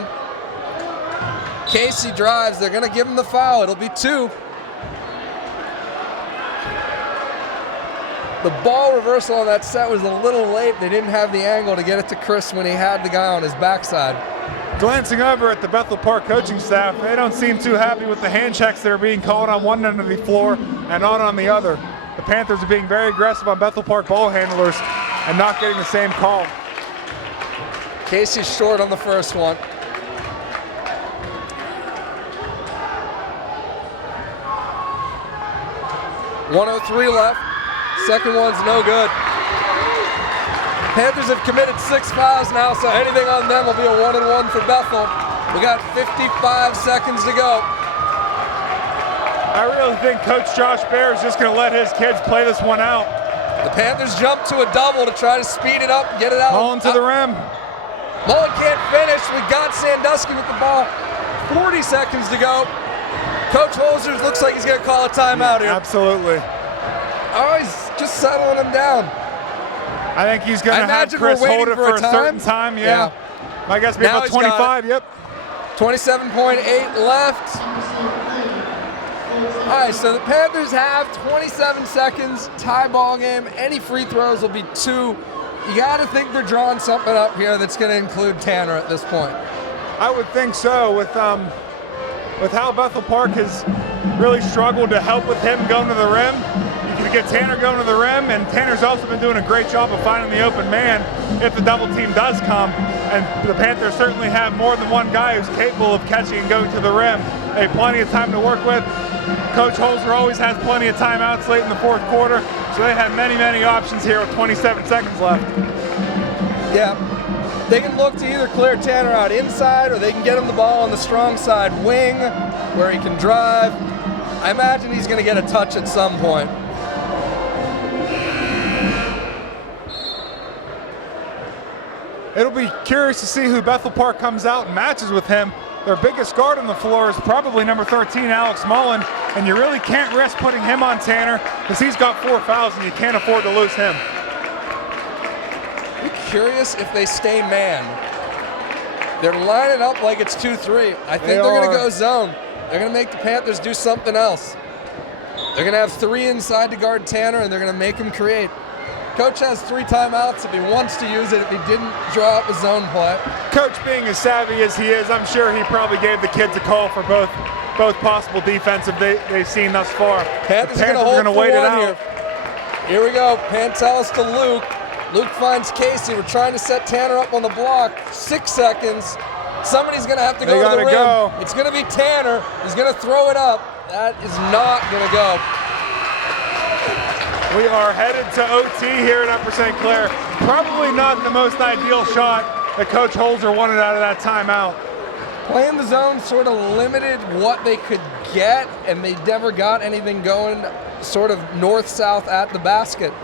Casey drives. They're going to give him the foul. It'll be 2. The ball reversal on that set was a little late. They didn't have the angle to get it to Chris when he had the guy on his backside. Glancing over at the Bethel Park coaching staff, they don't seem too happy with the hand checks that are being called on one end of the floor and not on the other. The Panthers are being very aggressive on Bethel Park ball handlers and not getting the same call. Casey's short on the first one. .103 left. Second one's no good. Panthers have committed 6 fouls now, so anything on them will be a 1-and-1 for Bethel. We got 55 seconds to go. I really think Coach Josh Baer is just going to let his kids play this one out. The Panthers jump to a double to try to speed it up and get it out. Mullen to the rim. Mullen can't finish. We got Sandusky with the ball. 40 seconds to go. Coach Holzers looks like he's going to call a timeout here. Absolutely. Oh, he's just settling him down. I think he's going to have Chris hold it for a certain time. Yeah. I guess maybe about 25. Yep. 27.8 left. All right, so the Panthers have 27 seconds, tie ball game. Any free throws will be 2. You got to think they're drawing something up here that's going to include Tanner at this point. I would think so. With how Bethel Park has really struggled to help with him going to the rim, you can get Tanner going to the rim, and Tanner's also been doing a great job of finding the open man if the double team does come. And the Panthers certainly have more than one guy who's capable of catching and going to the rim. They have plenty of time to work with. Coach Holzer always has plenty of timeouts late in the fourth quarter, so they have many, many options here with 27 seconds left. Yeah, they can look to either clear Tanner out inside, or they can get him the ball on the strong side wing where he can drive. I imagine he's going to get a touch at some point. It'll be curious to see who Bethel Park comes out and matches with him. Their biggest guard on the floor is probably number 13, Alex Mullen, and you really can't risk putting him on Tanner because he's got 4 fouls and you can't afford to lose him. I'm curious if they stay man. They're lining up like it's 2-3. I think they're going to go zone. They're going to make the Panthers do something else. They're going to have 3 inside to guard Tanner, and they're going to make him create. Coach has 3 timeouts if he wants to use it, if he didn't draw up a zone play. Coach being as savvy as he is, I'm sure he probably gave the kids a call for both possible defensive they've seen thus far. Panthers are going to wait it out. Here we go. Pantelis to Luke. Luke finds Casey. We're trying to set Tanner up on the block. 6 seconds. Somebody's going to have to go to the rim. It's going to be Tanner. He's going to throw it up. That is not going to go. We are headed to OT here at Upper St. Clair. Probably not the most ideal shot that Coach Holzer wanted out of that timeout. Playing the zone sort of limited what they could get, and they never got anything going sort of north-south at the basket.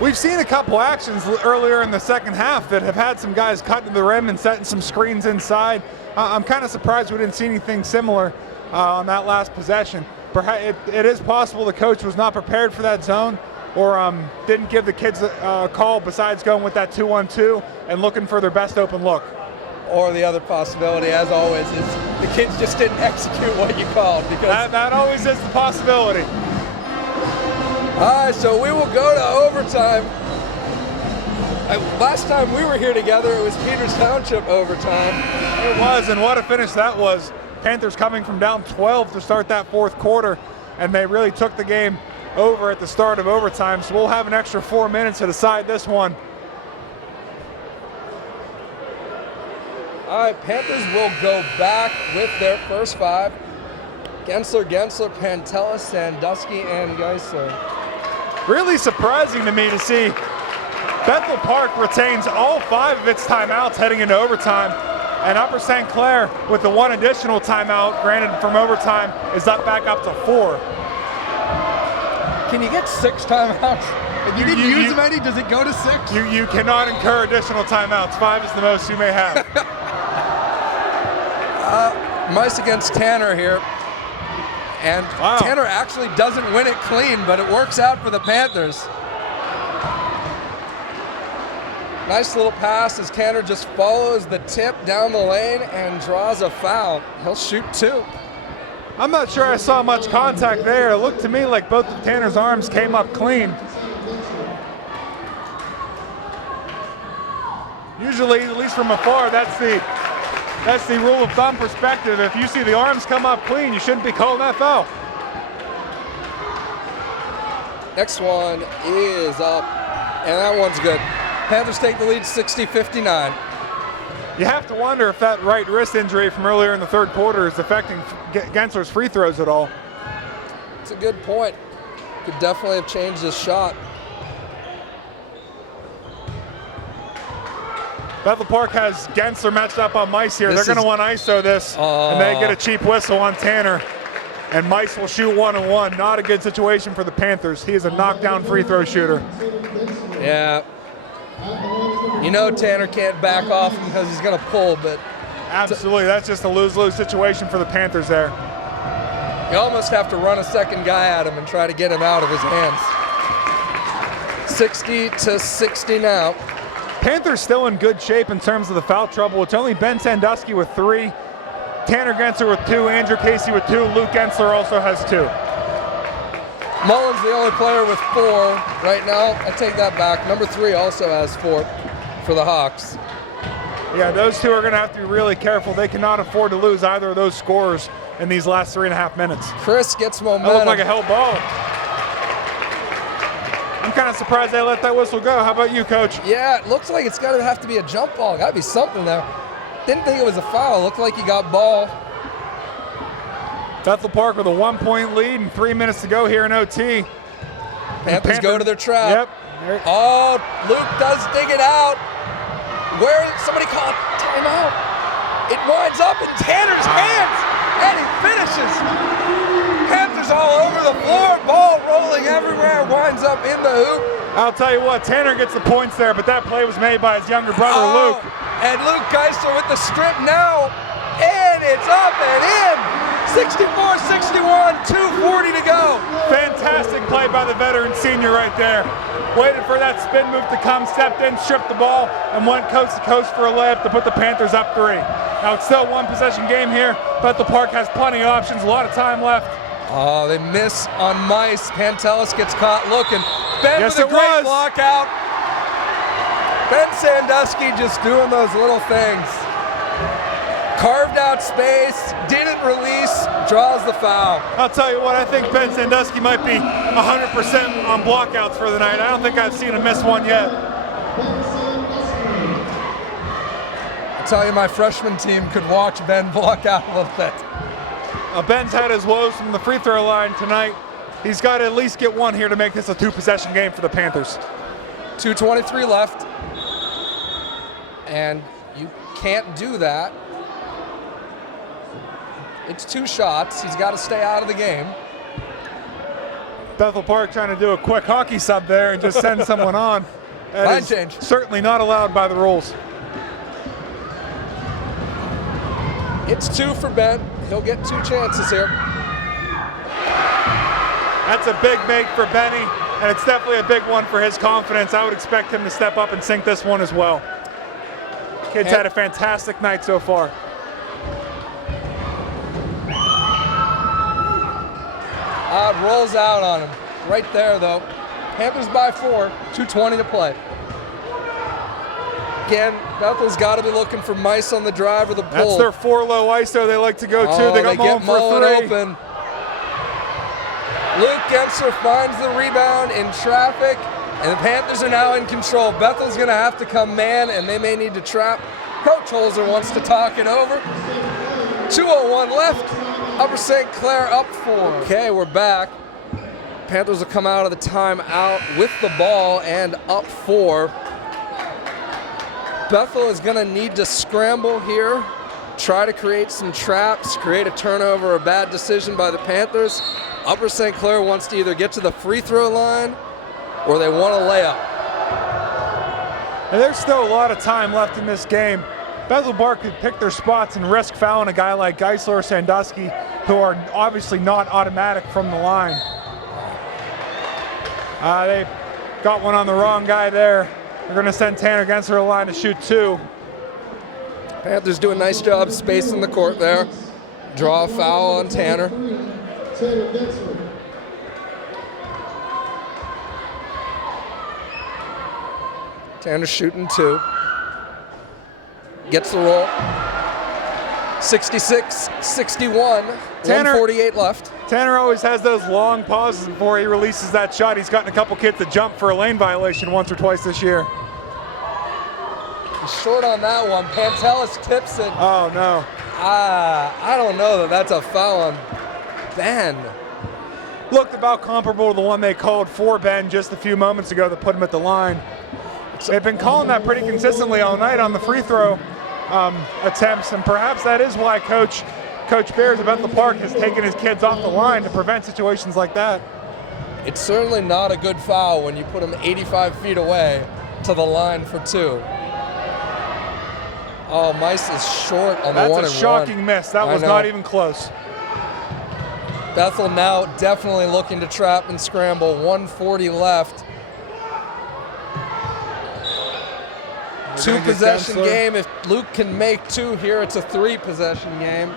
We've seen a couple actions earlier in the second half that have had some guys cutting to the rim and setting some screens inside. I'm kind of surprised we didn't see anything similar on that last possession. Perhaps it is possible the coach was not prepared for that zone, or didn't give the kids a call besides going with that 2-1-2 and looking for their best open look. Or the other possibility, as always, is the kids just didn't execute what you called. Because that always is the possibility. All right, so we will go to overtime. Last time we were here together, it was Peters Township overtime. It was, and what a finish that was. Panthers coming from down 12 to start that fourth quarter, and they really took the game over at the start of overtime, so we'll have an extra 4 minutes to decide this one. All right, Panthers will go back with their first 5. Gensler, Pantelis, Sandusky, and Geisler. Really surprising to me to see Bethel Park retains all 5 of its timeouts heading into overtime, and Upper St. Clair, with the 1 additional timeout granted from overtime, is back up to 4. Can you get 6 timeouts? If you didn't use many, does it go to 6? You cannot incur additional timeouts. 5 is the most you may have. Mice against Tanner here. And wow. Tanner actually doesn't win it clean, but it works out for the Panthers. Nice little pass as Tanner just follows the tip down the lane and draws a foul. He'll shoot 2. I'm not sure I saw much contact there. It looked to me like both of Tanner's arms came up clean. Usually, at least from afar, that's the rule of thumb perspective. If you see the arms come up clean, you shouldn't be calling that foul. Next one is up, and that one's good. Panthers take the lead 60-59. You have to wonder if that right wrist injury from earlier in the third quarter is affecting Gensler's free throws at all. It's a good point. Could definitely have changed his shot. Bethel Park has Gensler matched up on Mice here. They're going to want ISO this, and they get a cheap whistle on Tanner. And Mice will shoot 1-1. Not a good situation for the Panthers. He is a knockdown free throw shooter. Yeah. You know Tanner can't back off because he's going to pull, but... Absolutely, that's just a lose-lose situation for the Panthers there. You almost have to run a second guy at him and try to get him out of his hands. 60-60 now. Panthers still in good shape in terms of the foul trouble. It's only Ben Sandusky with 3, Tanner Gensler with 2, Andrew Casey with 2, Luke Gensler also has 2. Mullen's the only player with 4 right now. I take that back. Number 3 also has 4 for the Hawks. Yeah, those 2 are going to have to be really careful. They cannot afford to lose either of those scores in these last 3.5 minutes. Chris gets momentum. That looked like a held ball. I'm kind of surprised they let that whistle go. How about you, Coach? Yeah, it looks like it's got to have to be a jump ball. Got to be something there. Didn't think it was a foul. Looked like he got ball. Bethel Park with a 1-point lead and 3 minutes to go here in OT. Panthers go to their trap. Yep. Oh, Luke does dig it out. Where somebody called timeout. It winds up in Tanner's hands, and he finishes. Panthers all over the floor, ball rolling everywhere, winds up in the hoop. I'll tell you what, Tanner gets the points there, but that play was made by his younger brother, Luke. And Luke Geisler with the strip now, and it's up and in. 64-61, 2:40 to go. Fantastic play by the veteran senior right there. Waited for that spin move to come, stepped in, stripped the ball, and went coast to coast for a layup to put the Panthers up 3. Now it's still a 1-possession game here. Bethel Park has plenty of options, a lot of time left. Oh, they miss on Mice. Pantelis gets caught looking. Ben with a great block out. Ben Sandusky just doing those little things. Carved out space, didn't release, draws the foul. I'll tell you what, I think Ben Sandusky might be 100% on blockouts for the night. I don't think I've seen him miss one yet. I tell you, my freshman team could watch Ben block out a little bit. Ben's had his woes from the free throw line tonight. He's got to at least get one here to make this a 2-possession game for the Panthers. 2:23 left. And you can't do that. It's 2 shots. He's got to stay out of the game. Bethel Park trying to do a quick hockey sub there and just send someone on. Line change. Certainly not allowed by the rules. It's 2 for Ben. He'll get 2 chances here. That's a big make for Benny, and it's definitely a big one for his confidence. I would expect him to step up and sink this one as well. Kid's had a fantastic night so far. Rolls out on him. Right there, though. Panthers by 4, 2:20 to play. Again, Bethel's got to be looking for Mice on the drive or the pull. That's their 4-low ISO they like to go to. They got Mullen for 3. Open. Luke Gensler finds the rebound in traffic, and the Panthers are now in control. Bethel's going to have to come man, and they may need to trap. Coach Holzer wants to talk it over. 2:01 left. Upper St. Clair up 4. Okay, we're back. Panthers will come out of the timeout with the ball and up 4. Bethel is going to need to scramble here, try to create some traps, create a turnover, a bad decision by the Panthers. Upper St. Clair wants to either get to the free throw line or they want a layup. And there's still a lot of time left in this game. Bethel Park could pick their spots and risk fouling a guy like Geisler or Sandusky, who are obviously not automatic from the line. They got one on the wrong guy there. They're going to send Tanner Gensler to the line to shoot 2. Panthers do a nice job spacing the court there. Draw a foul on Tanner. Tanner shooting 2. Gets the roll. 66-61, 1:48 left. Tanner always has those long pauses before he releases that shot. He's gotten a couple kids to jump for a lane violation once or twice this year. He's short on that one. Pantelis tips it. Oh, no. I don't know that that's a foul on Ben. Looked about comparable to the one they called for Ben just a few moments ago that put him at the line. They've been calling that pretty consistently all night on the free throw attempts, and perhaps that is why Coach Bears at Bethel Park has taken his kids off the line to prevent situations like that. It's certainly not a good foul when you put them 85 feet away to the line for 2. Oh, Mice is short on the 1 and 1. That's a shocking miss. That was not even close. Bethel now definitely looking to trap and scramble. 1:40 left. 2-possession game. If Luke can make 2 here, it's a 3-possession game.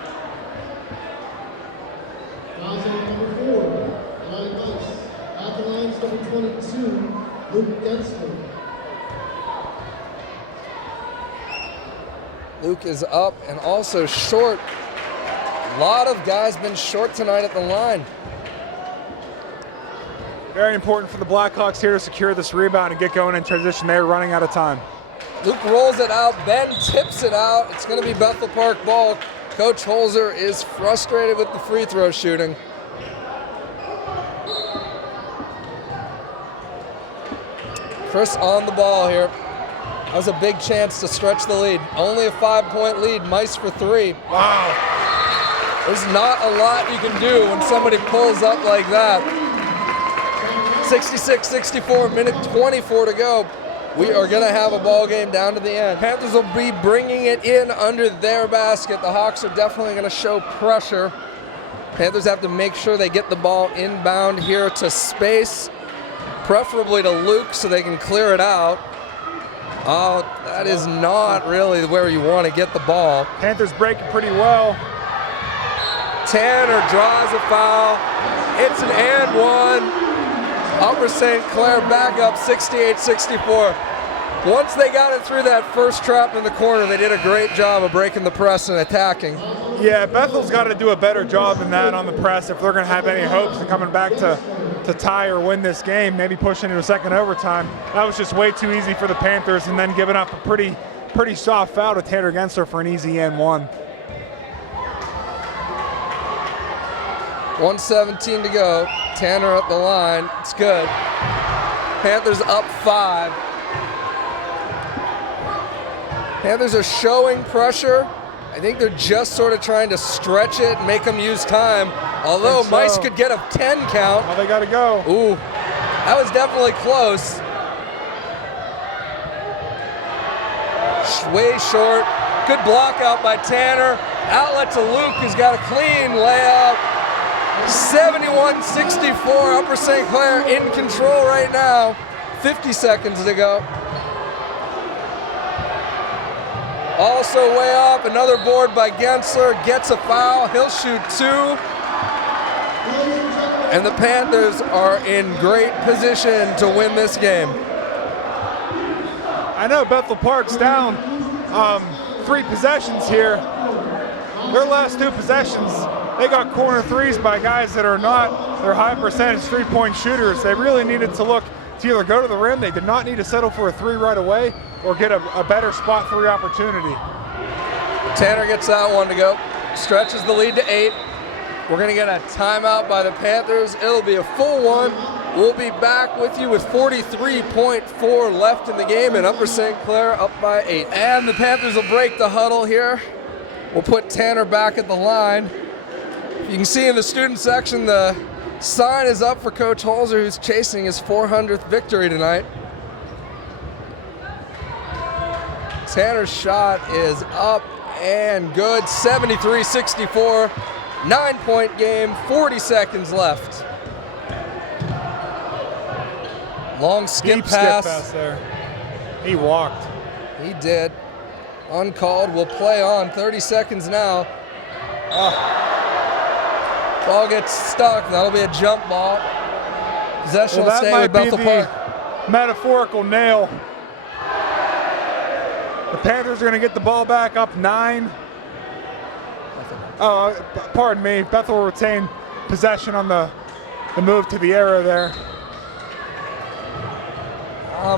Luke is up and also short. A lot of guys been short tonight at the line. Very important for the Blackhawks here to secure this rebound and get going in transition. They're running out of time. Luke rolls it out. Ben tips it out. It's going to be Bethel Park ball. Coach Holzer is frustrated with the free throw shooting. Chris on the ball here. That was a big chance to stretch the lead. Only a 5-point lead. Mice for 3. Wow. There's not a lot you can do when somebody pulls up like that. 66-64, minute 24 to go. We are going to have a ball game down to the end. Panthers will be bringing it in under their basket. The Hawks are definitely going to show pressure. Panthers have to make sure they get the ball inbound here to space, preferably to Luke so they can clear it out. Oh, that is not really where you want to get the ball. Panthers breaking pretty well. Tanner draws a foul. It's an and 1. Upper St. Clair back up 68-64. Once they got it through that first trap in the corner, they did a great job of breaking the press and attacking. Yeah, Bethel's got to do a better job than that on the press if they're going to have any hopes of coming back to tie or win this game, maybe pushing into a second overtime. That was just way too easy for the Panthers, and then giving up a pretty soft foul to Tanner Gensler for an easy and 1. 1:17 to go. Tanner up the line. It's good. Panthers up 5. Panthers are showing pressure. I think they're just sort of trying to stretch it and make them use time. Although Mice could get a 10 count. Well, they got to go. Ooh, that was definitely close. Way short. Good block out by Tanner. Outlet to Luke, who's got a clean layup. 71-64, Upper St. Clair in control right now. 50 seconds to go. Also way up, another board by Gensler, gets a foul, he'll shoot 2. And the Panthers are in great position to win this game. I know Bethel Park's down 3 possessions here. Their last 2 possessions, they got corner threes by guys that are not their high percentage 3-point shooters. They really needed to look to either go to the rim, they did not need to settle for a 3 right away, or get a better spot 3 opportunity. Tanner gets that one to go. stretches the lead to 8. We're going to get a timeout by the Panthers. It'll be a full one. We'll be back with you with 43.4 left in the game, and Upper St. Clair up by 8. And the Panthers will break the huddle here. We'll put Tanner back at the line. You can see in the student section the sign is up for Coach Holzer, who's chasing his 400th victory tonight. Tanner's shot is up and good, 73-64. 9-point game, 40 seconds left. Long skip pass there. He walked. He did. Uncalled, will play on, 30 seconds now. Ball gets stuck, that'll be a jump ball. Possession will stay with Bethel Park. Metaphorical nail. The Panthers are going to get the ball back up 9. Oh, pardon me. Bethel will retain possession on the move to the arrow there.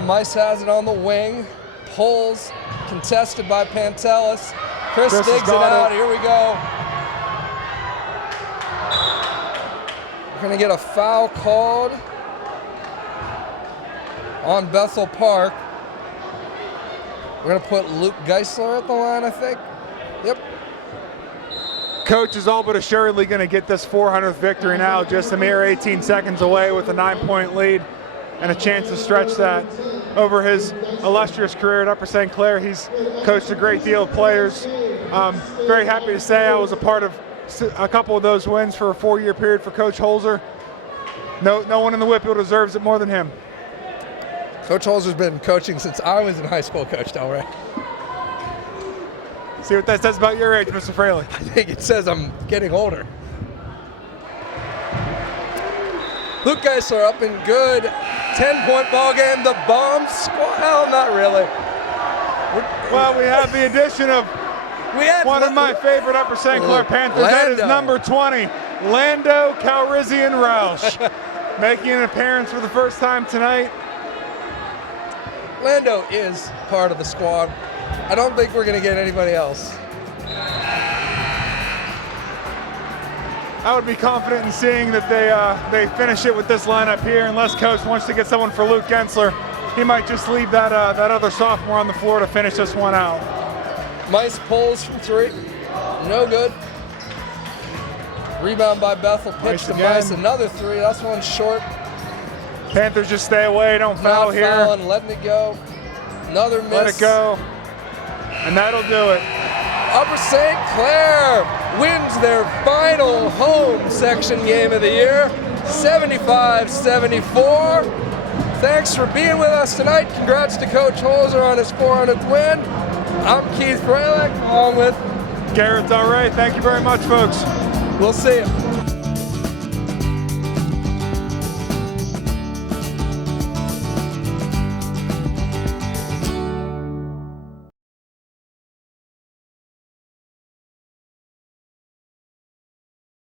Mice has it on the wing. Pulls, contested by Pantelis. Chris digs it out. Here we go. We're going to get a foul called on Bethel Park. We're going to put Luke Geisler at the line, I think. Yep. Coach is all but assuredly going to get this 400th victory now, just a mere 18 seconds away with a 9-point lead and a chance to stretch that over his illustrious career at Upper St. Clair. He's coached a great deal of players. Very happy to say I was a part of a couple of those wins for a 4-year period for Coach Holzer. No one in the Whitfield deserves it more than him. Coach Holzer's been coaching since I was in high school, Coach Delray. See what that says about your age, Mr. Fraley. I think it says I'm getting older. Luke Geisler up and good. 10-point ball game. The bomb squad. Well, not really. Well, we have the addition of one of my favorite Upper St. Clair Panthers. That is number 20, Lando Calrissian Roush, making an appearance for the first time tonight. Lando is part of the squad. I don't think we're going to get anybody else. I would be confident in seeing that they finish it with this lineup here, unless Coach wants to get someone for Luke Gensler. He might just leave that other sophomore on the floor to finish this one out. Mice pulls from 3. No good. Rebound by Bethel. Pitch to Mice. Another 3. That's one short. Panthers just stay away. Don't foul here. Not fouling, letting it go. Another miss. Let it go. And that'll do it. Upper St. Clair wins their final home section game of the year, 75-74. Thanks for being with us tonight. Congrats to Coach Holzer on his 400th win. I'm Keith Fralick, along with Garrett Delray. Thank you very much, folks. We'll see you.